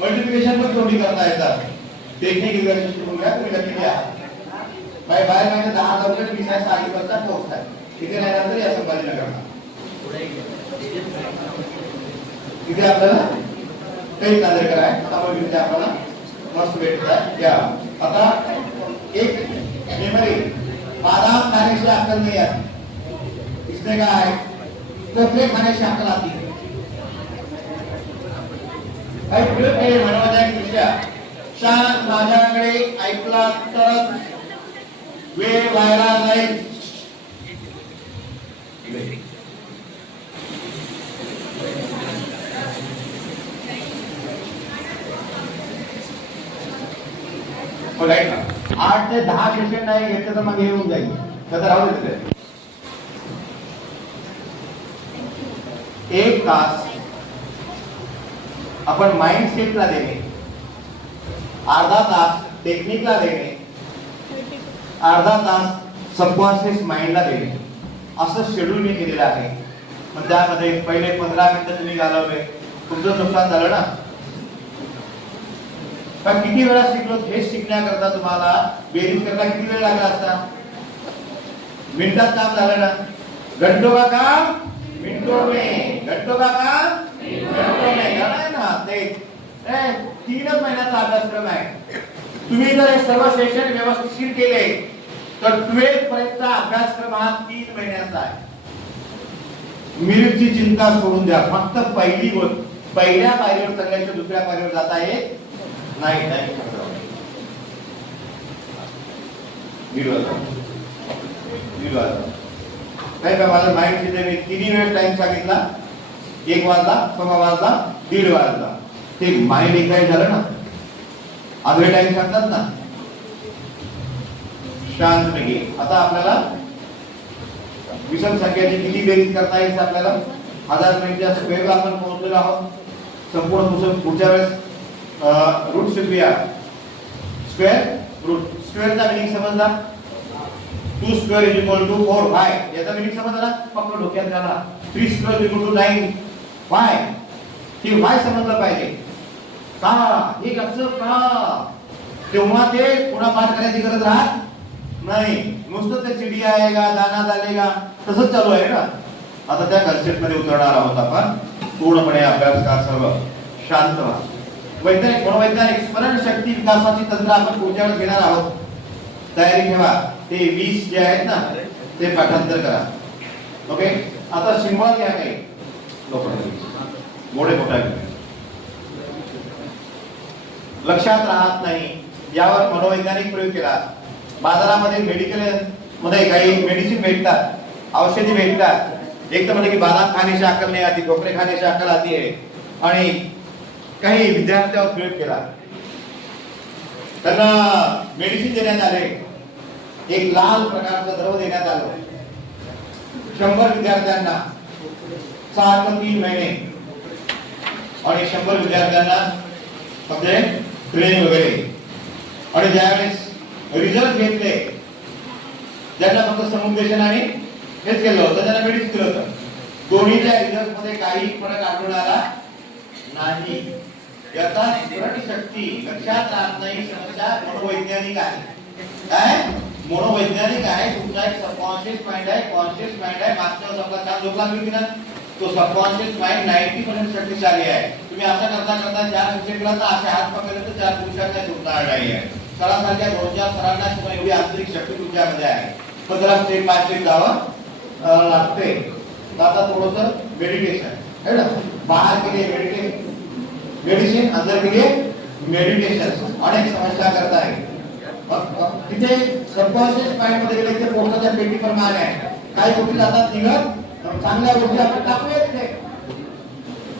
मल्टिप्लिकेशन पण तोंडी करता येतात. टेक्निक इक्वेशन शिकून घ्या, तुम्ही लक्षात घ्या. बाहेर महिने 10 रुपये 20 आहे, 60% पोहोच आहे. तिथे राहिल्यानंतर या संभाजीनगरला तिथे आपल्याला काही नांदेडकर आहे, त्यामुळे तिथे आपल्याला मस्त भेटत आहे. या आता एक मेमरी, बादाम खाने से अक्ल नहीं आती, इसने कहा है कोकरे खाने से अक्ल आती है. काही प्रयोग केले म्हणवाच्या दृष्ट्या शांत माझ्याकडे ऐकला तरच वेळ व्हायला जाईल. राईट ना, 8 ते 10 सेकंड नाही घेतलं तर मग हे होऊन जाईल. तर राहू दे. 1 तास आपण माइंड सेटला देणे, अर्धा तास टेक्निकला देणे, अर्धा तास सबकॉन्शियस माइंडला देणे, असं शेड्यूल मी केलेलं आहे. पण त्यामध्ये पहिले 15 मिनिटं तुम्ही घालवले, तुमचं नुकसान झालं ना. पण किती वेळा शिकलो हे शिकण्याकरता तुम्हाला बेरीज करायला किती वेळ लागला असता? मिनिटात काम झालं ना. घंटों का काम मिनटों में, घंटों का काम मिनटों में. आहे ना ते 3 महिन्याचा अभ्यासक्रम आहे. तुम्ही जर हे सर्व सेशन व्यवस्थित केले तर 12th पर्यंतचा अभ्यासक्रम हा 3 महिन्याचा आहे. मिनिटची चिंता सोडून द्या. फक्त पहिल्या पायरीवर चालल्याच्या दुसऱ्या पायरीवर जाता येत नाही. नाही का, माझं माइंड तिथे मी 3 वेळ टाइम सांगितला. 1 वाजला, 1:15 वाजला, 1:30 वाजला. ते माइंड एकदाही झालं ना. आधे टाइम सांगतात ना. शांतपैकी आता आपल्याला विषम संख्याची किती बेरीज करता येईल आपल्याला 1000 मिनिटच्या स्क्वेअरला आपण पोहोचलेलो आहोत. संपूर्ण पुढच्या वेळेस रूट शिकूया. स्क्वेअर रूट, स्क्वेअरचा मीनिंग समजला. 2 square is equal to 4y, याचा मीनिंग समजला. फक्त डोक्यात घाला. 3 square is equal to 9y, हे y समजलं पाहिजे. का हे कसं का, तेव्हा ते पुन्हा पाठ करायची गरज राहत नाही, नुसतं ते चिडिया आएगा दाना डालेगा तसंच चालू आहे ना. आता त्या कन्सेप्ट मध्ये उतरणार आहोत आपण. पूर्णपणे अभ्यासकार सर्व शांत व्हा. वैज्ञानिक मनोवैज्ञानिक स्मरण शक्ती विकासाची तंत्र आपण पुढच्या वेळेस घेणार आहोत. तयारी ठेवा. ते 20 जे आहेत ना ते पाठांतर करा. ओके. आता सिंबल घ्या काही लोक मोठे मोठा लक्षात राहत नाही यावर मनोवैज्ञानिक प्रयोग केला. बाजारामध्ये मेडिकल मध्ये काही मेडिसिन भेटतात, औषधी भेटतात. एक तर म्हणजे की बादाम खाने से अक्कल नहीं आती, ठोकरे खाने से अक्कल आती है. आणि काही विद्यार्थ्यांवर प्रयोग केला. त्यांना मेडिसिन देण्यात आले. एक लाल प्रकारचं द्रव देण्यात आलं. 100 विद्यार्थ्यांना सारखं 3 महिने आणि 100 विद्यार्थ्यांना फक्त ट्रेनिंग वगैरे. आणि ज्यावेळेस रिझल्ट घेतले, ज्यांना फक्त समुपदेशन आणि हेच केलं होतं, त्यांना मेडिसिन दिलं होतं. दोन्हीच्या रिझल्ट मध्ये काही फरक आढळून आला नाही. याचा स्मरणशक्ती लक्षात राहत नाही समस्या मनोवैज्ञानिक आहे. काय मनोवैज्ञानिक आहे. तुमचा एक सबकॉन्शियस माइंड आहे, कॉन्शियस माइंड आहे. मागच्या वेळेस आपला छान झोप लागली ना, तो सबकॉन्शियस माइंड 90% शक्तिशाली आहे. तुम्ही असं करता करता 4 विषयाला तर असे हात पकडले तर 4 पुरुषांना झोपणार नाही आहे. सरांसारख्या 2-4 सरांना एवढी आंतरिक शक्ती तुमच्यामध्ये आहे. पण जरा स्टेप बाय स्टेप जावं लागते. आता थोडंसं मेडिटेशन है ना. बाहर के लिए मेडिसिन, अंदर के लिए मेडिटेशन. अनेक समस्या करता है. तिथे सबकॉन्शियस माइंड मध्ये गेले ते पोटाच्या पेटीप्रमाणे आहे. काही गोष्टी जातात निघत, चांगल्या गोष्टी आपण टाकूयात नाही.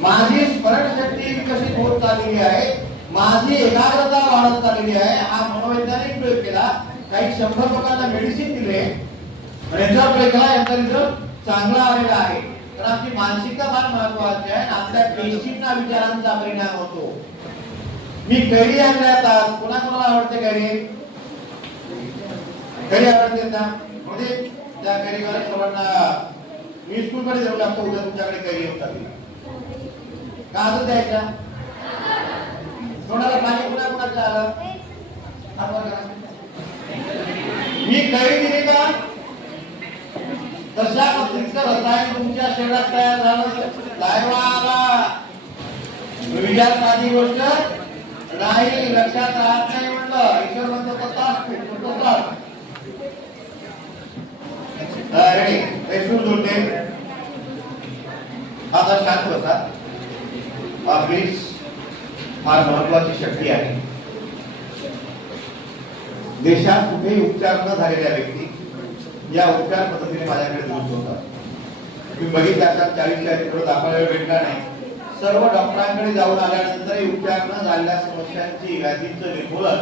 माझी स्मरणशक्ती विकसित होत चाललेली आहे, माझी एकाग्रता वाढत चाललेली आहे. हा मनोवैज्ञानिक प्रयोग केला. काही 100 लोकांना मेडिसिन दिले आणि याच्यावर प्रयोग केला. याचा रिझल्ट चांगला आलेला आहे. तर आपली मानसिकता फार महत्वाची आहे. आपल्या पेशींना विचारांचा परिणाम होतो. मी कैरी आणल्यात आज. कोणाकोणाला आवडते कैरी? कैरी आवडते ना. म्हणजे त्या कैरीवाल्या सर्वांना मी स्कूलमध्ये जाऊ लागतो. उद्या तुमच्याकडे कैरी होता का असं द्यायचा? तोंडाला पाणी कुणाकुणाचं आलं? मी कैरी दिली का तशा पद्धतीचं रसायन तुमच्या शरीरात तयार झालं. लायवा आला. विचार साधी गोष्ट नाही, लक्षात राहत नाही म्हणलं. ईश्वर म्हणतो रेडी रेशूर जोडते. आता शांत बसा. आपलीच फार महत्वाची शक्ती आहे. देशात कुठेही उपचार न झालेल्या व्यक्ती या उपचार पद्धतीने माझ्याकडे दुरुस्त होतात. तुम्ही बघितलं असाल 40च्या तिकडे दाखवायला भेटणार नाही. सर्व डॉक्टरांकडे जाऊन आल्यानंतर उपचार न झालेल्या समस्यांची व्याधींचं निर्मूलन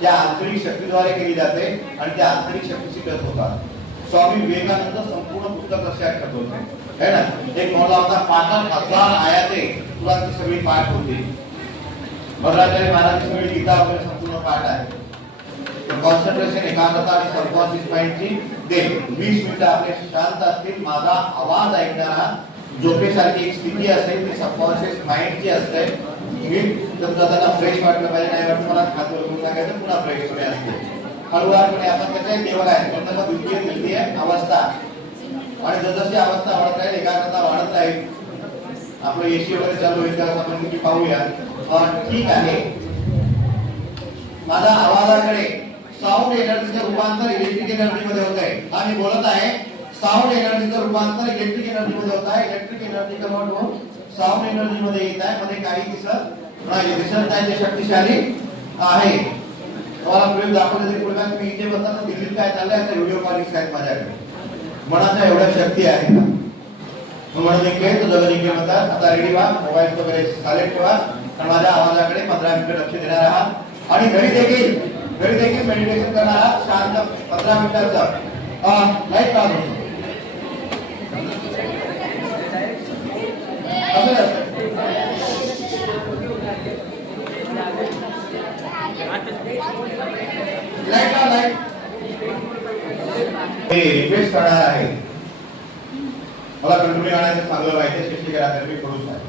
त्या आंतरिक शक्तीद्वारे केली जाते आणि त्या आंतरिक शक्तीशी गत होतात. स्वामी विवेकानंद संपूर्ण पुस्तक लक्षात ठेवत होते है ना. एक म्हणला होता 5000 आयाते तुला सगळी पाठ होती. भद्राचार्य महाराज सगळी गीता वगैरे संपूर्ण पाठ आहे. कॉन्सन्ट्रेशन, एकाग्रता आणि सबकॉन्शियस माइंडची दे. 20 मिनिटं आपले शांत असतील. माझा आवाज ऐकणारा झोपेसारखी एक स्थिती असेल ती सबकॉन्शियस माइंडची असते. मी समजा त्यांना फ्रेश वाटलं पाहिजे, नाही वाटलं मला खात वगैरे सांगायचं पुन्हा फ्रेश होणे असते. हळूवारपणे आपण त्याच्या लेवल आहे पण त्याला द्वितीय अवस्था आणि जसजशी अवस्था वाढत राहील एकाग्रता वाढत राहील. आपलं एसी वगैरे चालू होईल त्याला आपण किती पाहूया. ठीक आहे. माझ्या आवाजाकडे साऊंड एनर्जीचं रूपांतर इलेक्ट्रिक एनर्जी मध्ये होत आहे. आणि बोलत आहे साऊंड एनर्जीचं रूपांतर इलेक्ट्रिक एनर्जी मध्ये होत आहे. इलेक्ट्रिक एनर्जी कन्वर्ट होऊन साऊंड एनर्जी मध्ये येत आहे. मध्ये काही दिसत नाही. ते शक्तिशाली आहे. तुम्हाला प्रयोग दाखवले तरी पुढे तुम्ही इथे बसताना दिल्लीत काय चाललंय आता व्हिडिओ कॉलिंग आहेत माझ्याकडे. मनाच्या एवढ्या शक्ती आहे का म्हणून एक तो जगत जिंकेल म्हणतात. आता रेडी व्हा. मोबाईल वगैरे सायलेंट ठेवा आणि माझ्या आवाजाकडे 15 मिनिटं लक्ष देणार आहात. आणि घरी देखील मेडिटेशन करणार आहात. शांत 15 मिनिटाचं लाईट लावून लाईट रिक्वेस्ट करणार आहे. मला कंटिन्यू आणायचं चांगलं माहिती शिक्षकांतर्फे करूच आहे.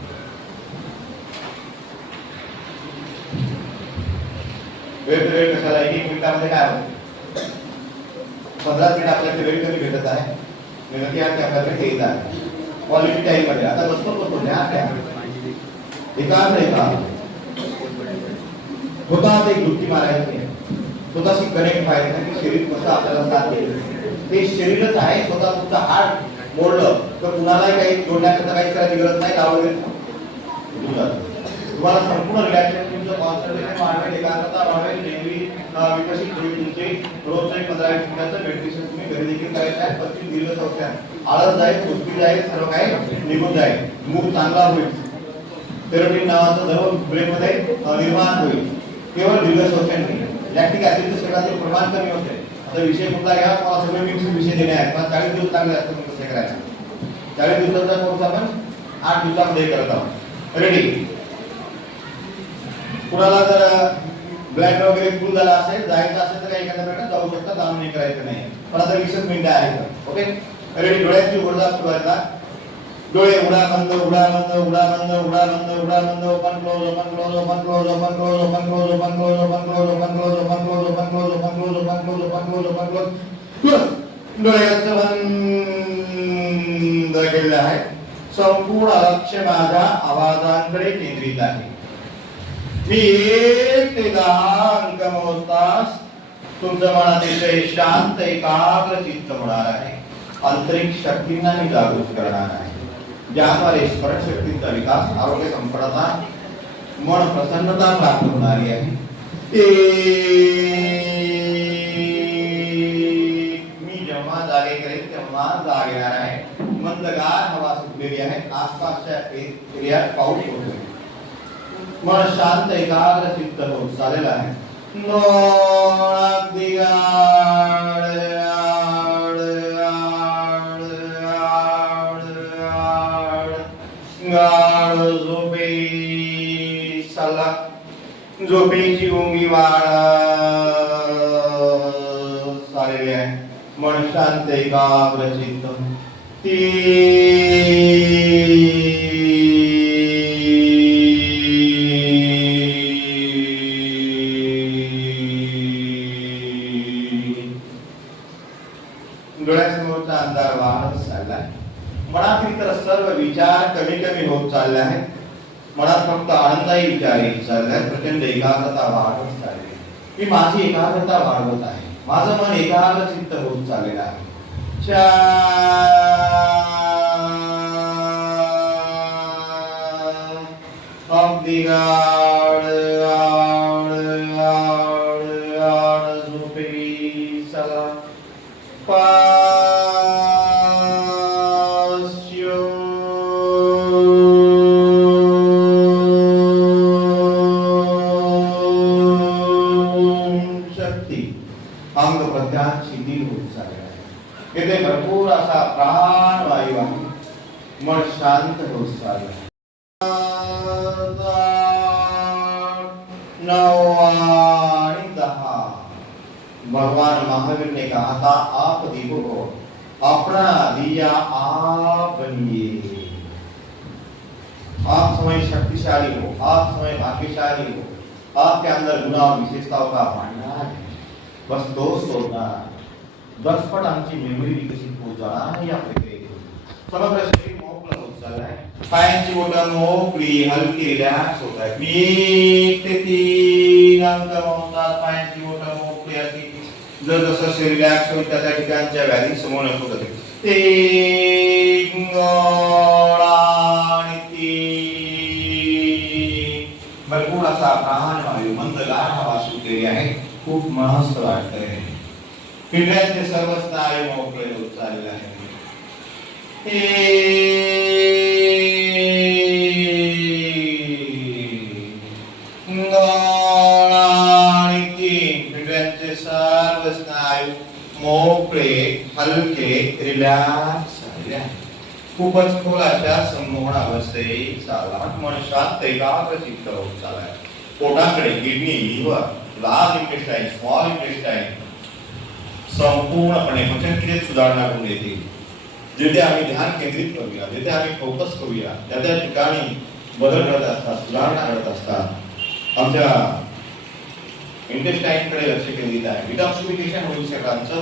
वेळ कशाला 1 मिनिटामध्ये काय होतं 15 मिनिट आपल्याकडे वेळ कमी भेटत आहे. मी नक्की आहे आपल्याकडे येत आहे क्वालिटी टाइम मध्ये. आता बसतो ध्यान द्या, एकाग्र स्वतः एक डुबकी मारायची, स्वतःशी कनेक्ट व्हायचं की शरीर कसं आपल्याला साथ देतं. ते शरीरच आहे. स्वतः तुमचा हात मोडलं तर कुणालाही काही जोडण्याकरता काही करायची गरज नाही. लावलं तुम्हाला संपूर्ण रिलॅक्सेशन, तुमचं कॉन्सन्ट्रेशन वाढवेल, एकाग्रता वाढवेल, नेहमी विकसित होईल. तुमचे रोजचं 15-20 मिनिटाचं मेडिटेशन तुम्ही घरी देखील करायचं आहे. 25 दीर्घ श्वास, आळस जाईल, सुस्ती जाईल, सर्व काही निघून जाईल, मूड चांगला होईल, सेरोटोनिन नावाचं सर्व ब्रेनमध्ये निर्माण होईल. केवळ दीर्घ श्वसनाने लॅक्टिक ऍसिडचं शरीरातील प्रमाण कमी होते. आता विषय कुठला घ्या, मला सगळे मिक्स विषय देणे आहेत. पण 40 दिवस चांगले असतात. मग कसे करायचं? 40 दिवसाचा कोर्स आपण 8 दिवसामध्ये करत आहोत. रेडी? कुणाला जर ब्लॅक वगैरे फुल झाला असेल, जायचं असेल तर काही एखाद्या भेटत जाऊ शकता, जाऊन नाही करायचं नाही. पण आता 20 मिनिटं आहेत. Okay, ready? डोळ्याची उघडा सुरुवातीला डोळे उघडा बंद, उघडा बंद, उघडा बंद, उघडा बंद, उघडा बंद, open close, open close, open close, open close, open close, open close, open close, open close, open close, open close, open close, open close, open close, open close, close. डोळ्याचं बंद केलेलं आहे. संपूर्ण लक्ष माझ्या आवाजांकडे केंद्रित आहे. मी 1 ते 10 अंक मोजताच तुमचं मन अतिशय शांत, एकाग्र चित्त होणार आहे. आंतरिक शक्तींना मी जागृत करणार आहे, ज्याद्वारे स्मरणशक्तीचा विकास, आरोग्य संपन्नता, मन प्रसन्नता प्राप्त होणारी आहे. मी जेव्हा जागे करेन तेव्हा जाग येणार आहे. मंदगार हवा सुटलेली आहे. आसपासच्या एरियात पाऊस होतोय. मन शांत, एकाग्र चित्त होत चाललेलं आहे. झोपेची गुंगी वाढ चाललेली आहे. मन शांत, एकाग्र चित्त. डोळ्यासमोरचा अंधार वाढत चाललाय. मनातील तर सर्व विचार कमी कमी होत चालले आहेत. मनात फक्त आनंदाही विचार येत चालले आहेत. प्रचंड एकाग्रता वाढत चालली. मी माझी एकाग्रता वाढवत आहे. माझं मन एकाग्र चित्त होत चाललेलं आहे. अंग प्रत्यात शिथिल होत चालले आहे. येथे भरपूर असा प्राणवायू आहे. मन शांत होत चालले आहे. 9 आणि 10. भगवान महावीर ने कहा था, आप दीपक हो, अपना दिया आप बनिए. आप समय शक्तिशाली हो, आप समय भाग्यशाली हो, आपके अंदर गुण और विशेषताओं का भंडार है. बस दोष सोडना, दसपट आमची मेमरी विकसित होत जाणार या प्रक्रियेतून. समग्र शरीर मोकळं होत चाललंय. पायांची बोटं मोकळी, हलकी, रिलॅक्स होत आहेत. मी 1 ते 3 अंक मोजतात. पायांची बोटं मोकळी असती. जसं शरीर रिलॅक्स होईल त्या ठिकाणच्या व्याधी समोर नको जाते. 1 आणि 3. भरपूर असा प्राणवायू, मंदगार हवा सुटलेली आहे. खूप मस्त वाटतंय. पिंडऱ्याचे सर्व स्नायू मोकळे होत चालले आहेत. पिंडऱ्याचे सर्व स्नायू मोकळे, हलके, रिलॅक्स झालेले आहेत. खूपच खोल अशा संमोहन अवस्थेत चालला. मन शांत, एकाग्र चित्त होत चाललाय. पोटाकडे kidney, liver, large intestine, small intestine संपूर्णपणे पचनक्रियेत सुधारणा करून येतील. जिथे आम्ही ध्यान केंद्रित करूया, जिथे आम्ही फोकस करूया, त्या ठिकाणी बदल घडत असतात, सुधारणा घडत असतात. आमच्या इंटेस्टाईनकडे लक्ष केंद्रित आहे. डिटॉक्सिफिकेशन होईल शरीराचं.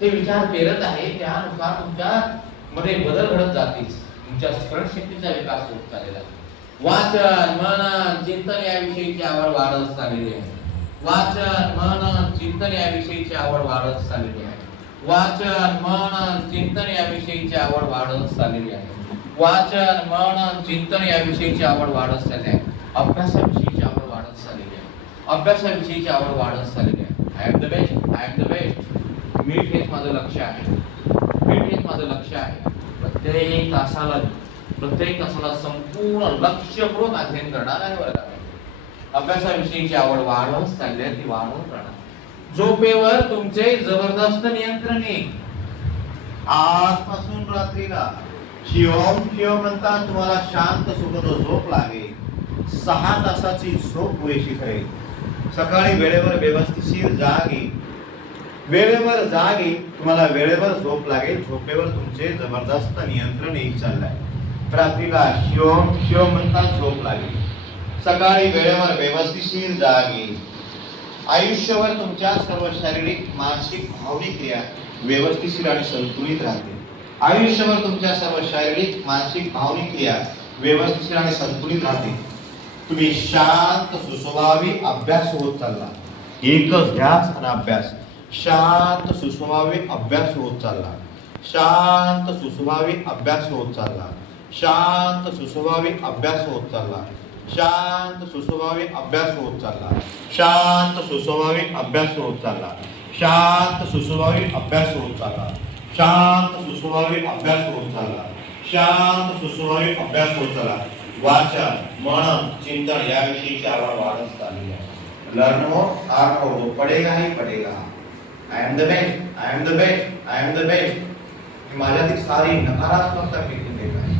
ते विचार पेरत आहे त्यानुसार तुमच्या मध्ये बदल घडत जातील. तुमच्या स्मरणशक्तीचा विकास होत चाललेला आहे. वाचन मनन चिंतन याविषयीची आवड वाढत चाललेली आहे. वाचन मनन चिंतन याविषयीची आवड वाढत चाललेली आहे. वाचन मनन चिंतन याविषयीची आवड वाढत चाललेली आहे. वाचन मनन चिंतन याविषयीची आवड वाढत चालली आहे. अभ्यासाविषयीची आवड वाढत चाललेली आहे. अभ्यासाविषयीची आवड वाढत चाललेली आहे. I am the best, I am the best. मीठ हेच माझं लक्ष आहे. मीठ हेच माझं लक्ष आहे. प्रत्येक तासाला संपूर्ण लक्षपूर्वक अध्ययन करणार आहे वर्गात. अभ्यासाविषयीची आवड वाढवत चालली आहे, ती वाढवत राहणार. झोपेवर तुमचे जबरदस्त नियंत्रण येईल. आजपासून रात्रीला शिवम शिव म्हणता तुम्हाला शांत सुखद झोप लागेल. 6 तासाची झोप पुरेशी ठरेल. सकाळी वेळेवर व्यवस्थितशीर जाग येईल. वेळेवर जाग येईल. तुम्हाला वेळेवर झोप लागेल. झोपेवर तुमचे जबरदस्त नियंत्रण येईल चाललंय. रात्रीला शिवम शिव म्हणता झोप लागेल. सकाळी वेळेवर व्यवस्थितशीर जाग येईल. आयुष्यावर तुमच्या सर्व शारीरिक मानसिक भावनिक क्रिया व्यवस्थितशीर आणि संतुलित राहतील. आयुष्यावर तुमच्या सर्व शारीरिक मानसिक भावनिक क्रिया व्यवस्थित आणि संतुलित राहतील. तुम्ही शांत सुस्वभावी अभ्यास होत चालला. एकच ध्यास आणि अभ्यास. शांत सुस्वभावी अभ्यास होत चालला. शांत सुस्वभावी अभ्यास होत चालला. शांत सुस्वभावी अभ्यास होत चालला. शांत सुस्वभावी अभ्यास होत चालला. शांत सुस्वभावी अभ्यास होत चालला. शांत सुस्वभावी अभ्यास होत चालला. शांत सुस्वभावी अभ्यास होत चालला. शांत सुस्वभावी अभ्यास होत चालला. वाचन मनन चिंतन याविषयीची आवड वाढत चालली आहे. लर्न मोर आर्न मोर पडेगा ही पडेगा. I am the best, I am the best, I am the best. माझ्यातील सारी नकारात्मकता फेकून देत आहे.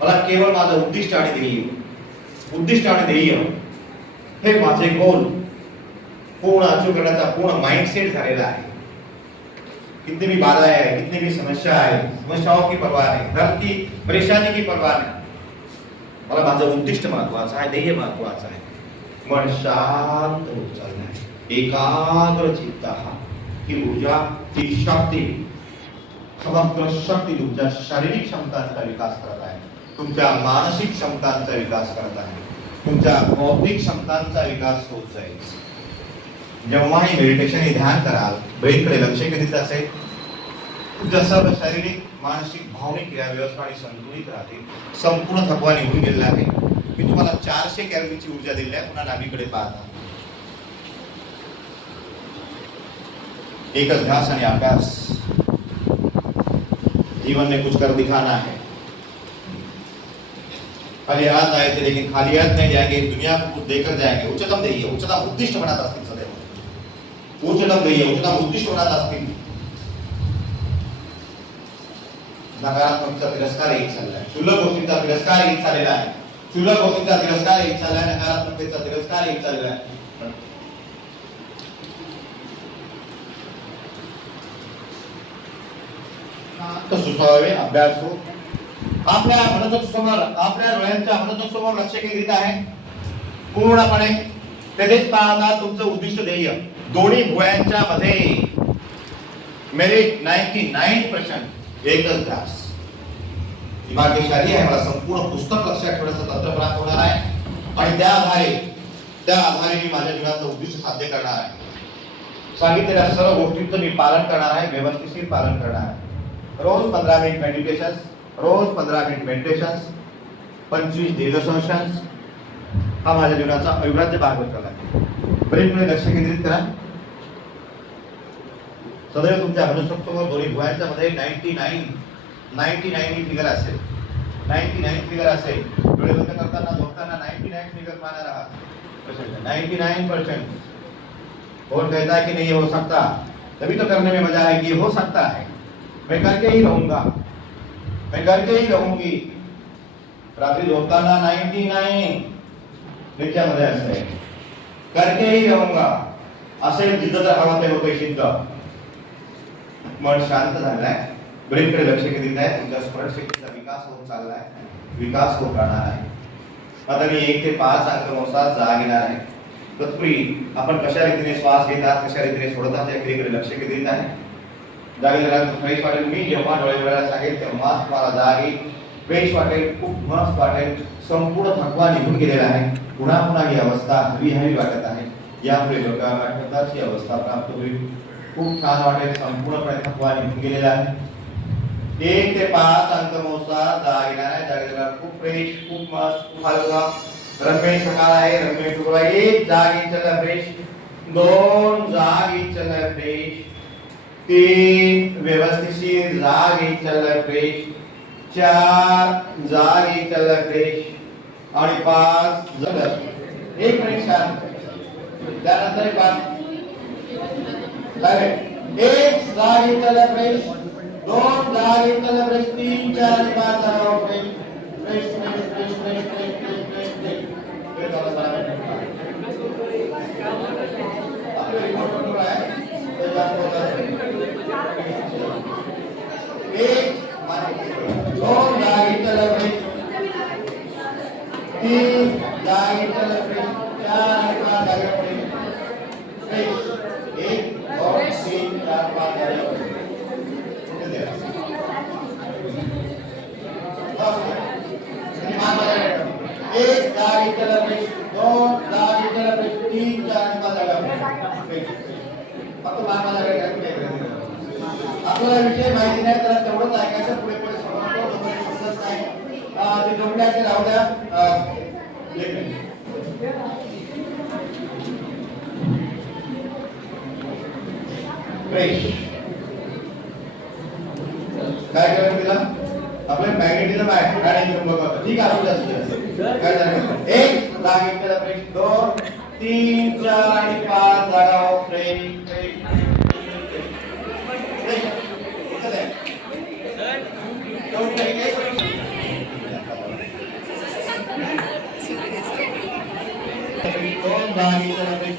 मला केवळ माझं उद्दिष्ट आणि ध्येय हे माझे गोल पूर्ण अचूक करण्याचा पूर्ण माइंडसेट झालेला आहे. कितनी भी बाधाएं है, कितनी भी समस्या है, समस्याओं की परवाह नहीं, दर्द की परेशानी की परवाह नहीं. मला माझं उद्दिष्ट महत्वाचं आहे, ध्येय महत्वाचं आहे. मन शांत होत चाललं आहे. एकाग्र चित्त ही ऊर्जा ही शक्ती समग्र शक्ती तुमच्या शारीरिक क्षमतांचा विकास करत आहे. तुमच्या मानसिक क्षमतांचा विकास करत आहे. तुमच्या बौद्धिक क्षमतांचा विकास होत जाईल. जेव्हाही मेडिटेशन हे ध्यान कराल ब्रेनकडे लक्ष केंद्रित असेल तुमच्या सर्व शारीरिक मानसिक भावनिक क्रिया व्यवस्था आणि संतुलित राहतील. संपूर्ण थकवा निघून गेलेला आहे. मी तुम्हाला 400 कॅलरीची ऊर्जा दिली आहे. पुन्हा नाभीकडे पाहता एकच ध्यास आणि अभ्यास. जीवन में कुछ कर दिखाना है. खाली हाथ आए थे लेकिन खाली हाथ नहीं जाएंगे. दुनिया को कुछ देकर जाएंगे. उच्चतम ध्येय उच्चतम उद्दिष्ट बनात असतील सदैव. उच्चतम ध्येय उच्चतम उद्दिष्ट बनात असतील. नकारात्मकता तिरस्कार एक चाललाय. क्षुल्लक गोष्टींचा तिरस्कार एक चाललेला आहे. क्षुल्लक गोष्टींचा तिरस्कार एक चाललाय. नकारात्मकतेचा तिरस्कार एक चाललेला आहे. तो सुस्वभावी अभ्यास हो. आपल्या मनोजोगसमोर आपल्या डोळ्यांच्या मनोजोगसमोर लक्ष केंद्रित आहे. पूर्णपणे तेथेच पाहता तुमचं उद्दिष्ट ध्येय. दोन्ही भुवयांच्या मध्ये मेरिट 99% एकच ध्यास. भाग्यशाली आहे. मला संपूर्ण पुस्तक लक्षात ठेवण्याचं तंत्र प्राप्त होणार आहे आणि त्या आधारे मी माझ्या जीवनाचं उद्दिष्ट साध्य करणार आहे. सांगितलेल्या सर्व गोष्टींचं मी पालन करणार आहे. व्यवस्थित पालन करणार आहे. रोज 15 मिनिट मेडिटेशन्स. रोज 15 मिनिट मेडिटेशन्स. 25 दीर्घ श्वास. हा माझ्या जीवनाचा अविभाज्य भाग होत आहे. ब्रेनकडे लक्ष केंद्रित करा. सदैव तुमच्या मनोसमोर दोन्ही भुवयांच्या मध्ये 99 फिगर असेल. 99 फिगर असेल. डोळे बंद करताना झोपताना 99 फिगर पाहणार आहात. 99%. कौन कहता है कि नहीं हो सकता? तभी तो करने में मजा है कि हो सकता है. मैं करके ही रहूंगा. मैं करके ही रहूंगी. रात्री झोपताना 99 मध्ये असेल. करके ही रहूंगा असेल. जिद्द तर हवा ते होते सिद्ध. मन शांत झालाय. ब्रेनकडे लक्ष केंद्रित आहे. तुमच्या स्मरणशक्तीचा विकास होत चाललाय. विकास होत राहणार आहे. आता मी 1 ते 5 अंकानुसार जाग घेणार आहे. तत्पूर्वी आपण कशा रीतीने श्वास घेतात कशा रीतीने सोडतात या क्रियेकडे लक्ष केंद्रित आहे. जागेला फ्रेश वाटेल. मी जेव्हा डोळे डोळ्याला सांगेल तेव्हा तुम्हाला जाग येईल, फ्रेश वाटेल, खूप मस्त वाटेल. संपूर्ण थकवा निघून गेलेला आहे. पुन्हा पुन्हा ही अवस्था हवी हवी वाटत आहे. यामुळे डोक्यावर ही अवस्था प्राप्त होईल. खूप छान वाटेल. संपूर्णपणे थकवा निघून गेलेला आहे. 1 ते 5 अंक मोजा. जाग येणार आहे. जागेला खूप फ्रेश, खूप मस्त, खूप हलका. रमेश सकाळ आहे. रमेश उभा. 1 जाग चला फ्रेश. 2 जाग चला फ्रेश. 3 व्यवस्थित जाग चला फ्रेश. 4 जाग चला फ्रेश. आणि 5 झालं. 1 मिनिट शांत. त्यानंतर 5 झाले. 1 जाग चला फ्रेश. 2 जाग चला फ्रेश. 3 4 5 जागा fresh. Fresh fresh fresh fresh fresh fresh fresh fresh. हे झालं बरोबर. आपलं रिपोर्ट बरोबर आहे. ते जास्त होतं. 1 2 जाग चला फ्रेश. 3 जाग चला फ्रेश. 4 5 जागा फ्रेश. फ्रेश. 1 2 3 4 5 जागा फ्रेश. एक जागी चला फ्रेश. 2 जागी चला फ्रेश. 3 4 5 जागा फ्रेश. फक्त मामा जागा आपल्याला विषय माहिती नाही तर तेवढंच ऐकायचं. पुढे पुढे समजत नाही. ते जोडण्याचे राहू द्या. फ्रेश काय करायचं तिला? आपल्या मॅग्नेटिझम आहे आणि चुंबक. ठीक आहे. काय झालं? 1 जागी चला फ्रेश. 2 3 4 आणि 5 जागा फ्रेश फ्रेश फ्रेश. इथे दोन जागी चला फ्रेश.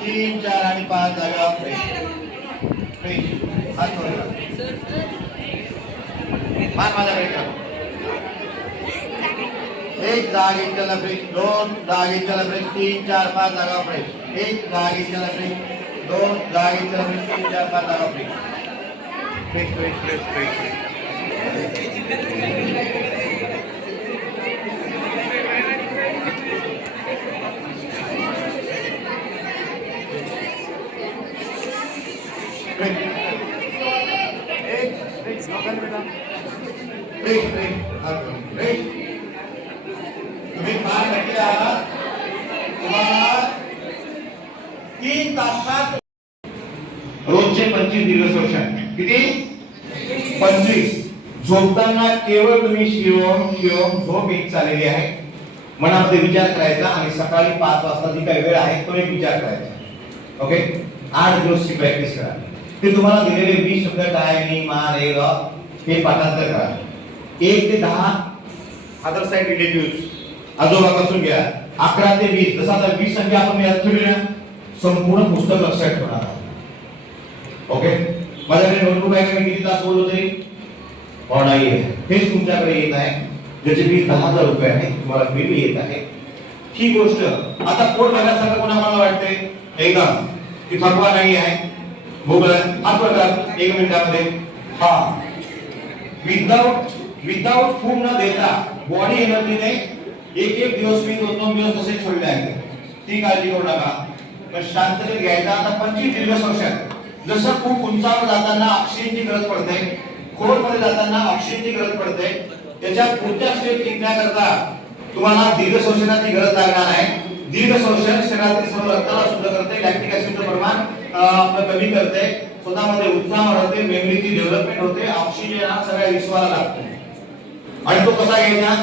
3 4 आणि 5 जागा फ्रेश फ्रेश. हात सोडा. मान माझ्याकडे करा. 1 जागी चला फ्रेश. 2 जागी चला फ्रेश. 3 4 5 जागा फ्रेश. 1 जागी चला फ्रेश. 2 जागी चला फ्रेश. 3 4 5 जागा fresh fresh fresh fresh fresh. तुम्ही फार म्हटले आहात. तुम्हाला 3 तासात रोजचे 25 दीर्घ श्वसन. किती? 25. झोपताना केवळ तुम्ही शिवम शिवम झोप येत चाललेली आहे. मनामध्ये विचार करायचा आणि सकाळी 5 वाजता जी काही वेळ आहे तो एक विचार करायचा. ओके. 8 दिवसची प्रॅक्टिस करा. ते तुम्हाला दिलेले 20 शब्द टायमिंग मान हे हे पाठांतर करा. 1 ते 10 अदर साइड रिलेटिव्ह आजोबापासून घ्या. 11 ते 20. जसं आता 20 संख्या आपण याद ठेवली ना, संपूर्ण पुस्तक लक्षात ठेवणार आहोत. ओके. माझ्याकडे नोटबुक आहे का? मी किती तास बोलतोय? नाही आहे. हेच तुमच्याकडे येत आहे, ज्याची फी 10,000 रुपये आहे. तुम्हाला फी येत आहे. ही गोष्ट आता पोट भरण्यासारखं कोणाला वाटते? एकदम की थकवा नाही आहे. भूक हात बघा 1 मिनिटामध्ये. हा विदाउट फूड न देता बॉडी एनर्जीने एक दिवस मी 2 दिवस असे ठेवले आहे. ती काळजी करू नका. पण शांततेत घ्यायचा. आता 25 दीर्घ श्वसन. जसं खूप उंचावर जाताना ऑक्सिजनची गरज पडते, खोलमध्ये जाताना ऑक्सिजनची गरज पडते, त्याच्या पुढच्या स्टेप टिकण्याकरता तुम्हाला दीर्घ श्वसनाची गरज लागणार आहे. दीर्घ श्वसन शरीरातील सर्व रक्ताला शुद्ध करते, लॅक्टिक ऍसिडचं प्रमाण आपलं कमी करते, स्वतःमध्ये उत्साह वाढवते, मेमरीची डेव्हलपमेंट होते, ऑक्सिजन हा सगळ्या विश्वाला लागतो. आणि तो कसा घ्यायचा?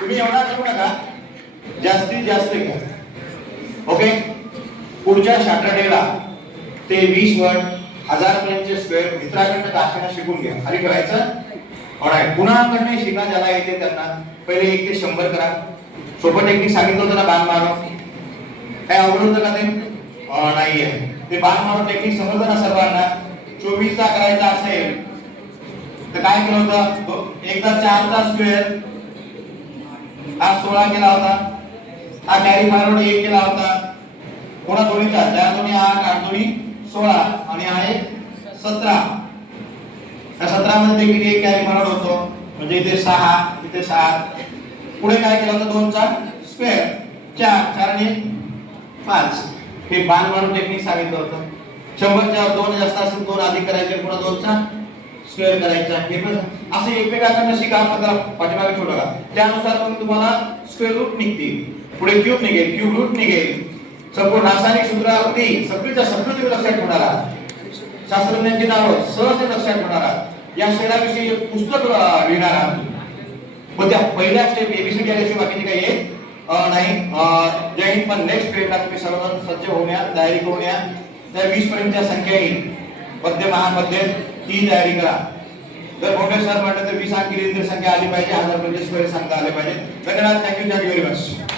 तुम्ही एवढा करू नका, जास्तीत जास्त घ्या. ओके. पुढच्या सॅटर्डेला ते 20 वर्ड 1000 पर्यंतचे स्क्वेअर मित्राकडनं दाखवणं शिकून घ्या. खाली ठेवायचं. ऑलराईट. कुणाकडनं शिका ज्याला येते त्यांना पहिले 1 ते 100 करा. सोपं टेक्निक सांगितलं होतं ना, बाण मारो. काय अवघड होतं का ते? नाहीये. ते बाण मारो टेक्निक समजलं ना सर्वांना? 24 चा करायचा असेल तर काय केलं होतं? एकदा 4 चा स्क्वेअर हा 16 केला होता. हा कॅरी फॉरवर्ड 1 केला होता. कोणा दोन्हीचा 4 दोन्ही 8 8 दोन्ही 16 आणि हा एक 17. या 17 मध्ये देखील एक कॅरी फॉरवर्ड होतो म्हणजे इथे 6 इथे 7. पुढे काय केलं होतं? 2 चा स्क्वेअर 4 4 आणि 5. हे बाण मारून टेक्निक सांगितलं होतं. 100 च्या 2 जास्त असेल 2 अधिक करायचे, पुन्हा 2 चा स्क्वेअर करायचा. हे पण असे एकमेकांकडून शिका. आपण त्याला पाठीमागे ठेवू का? त्यानुसार मग तुम्हाला स्क्वेअर रूट निघतील. पुढे क्यूब निघेल, क्यूब रूट निघेल. संपूर्ण रासायनिक सूत्रावरती सगळीच्या सगळं तुम्ही लक्षात ठेवणार आहात. शास्त्रज्ञांची नावं सहज लक्षात ठेवणार आहात. या शहराविषयी एक पुस्तक लिहिणार आहात. पण त्या पहिल्या स्टेप एबीसीडी आल्याशिवाय बाकीचे काही येत नाही. जय हिंद. पण नेक्स्ट पिरियडला तुम्ही सर्वजण सज्ज होण्या, तयारी करून या. त्या 20 पर्यंतच्या संख्या येईल. मध्य महामध्ये ती तयारी करा. जर मोठे सर म्हटलं तर 20 अंकी संख्या आली पाहिजे. 1000 पर्यंत स्क्वेअर सांगता आले पाहिजे. धन्यवाद. Thank you very much.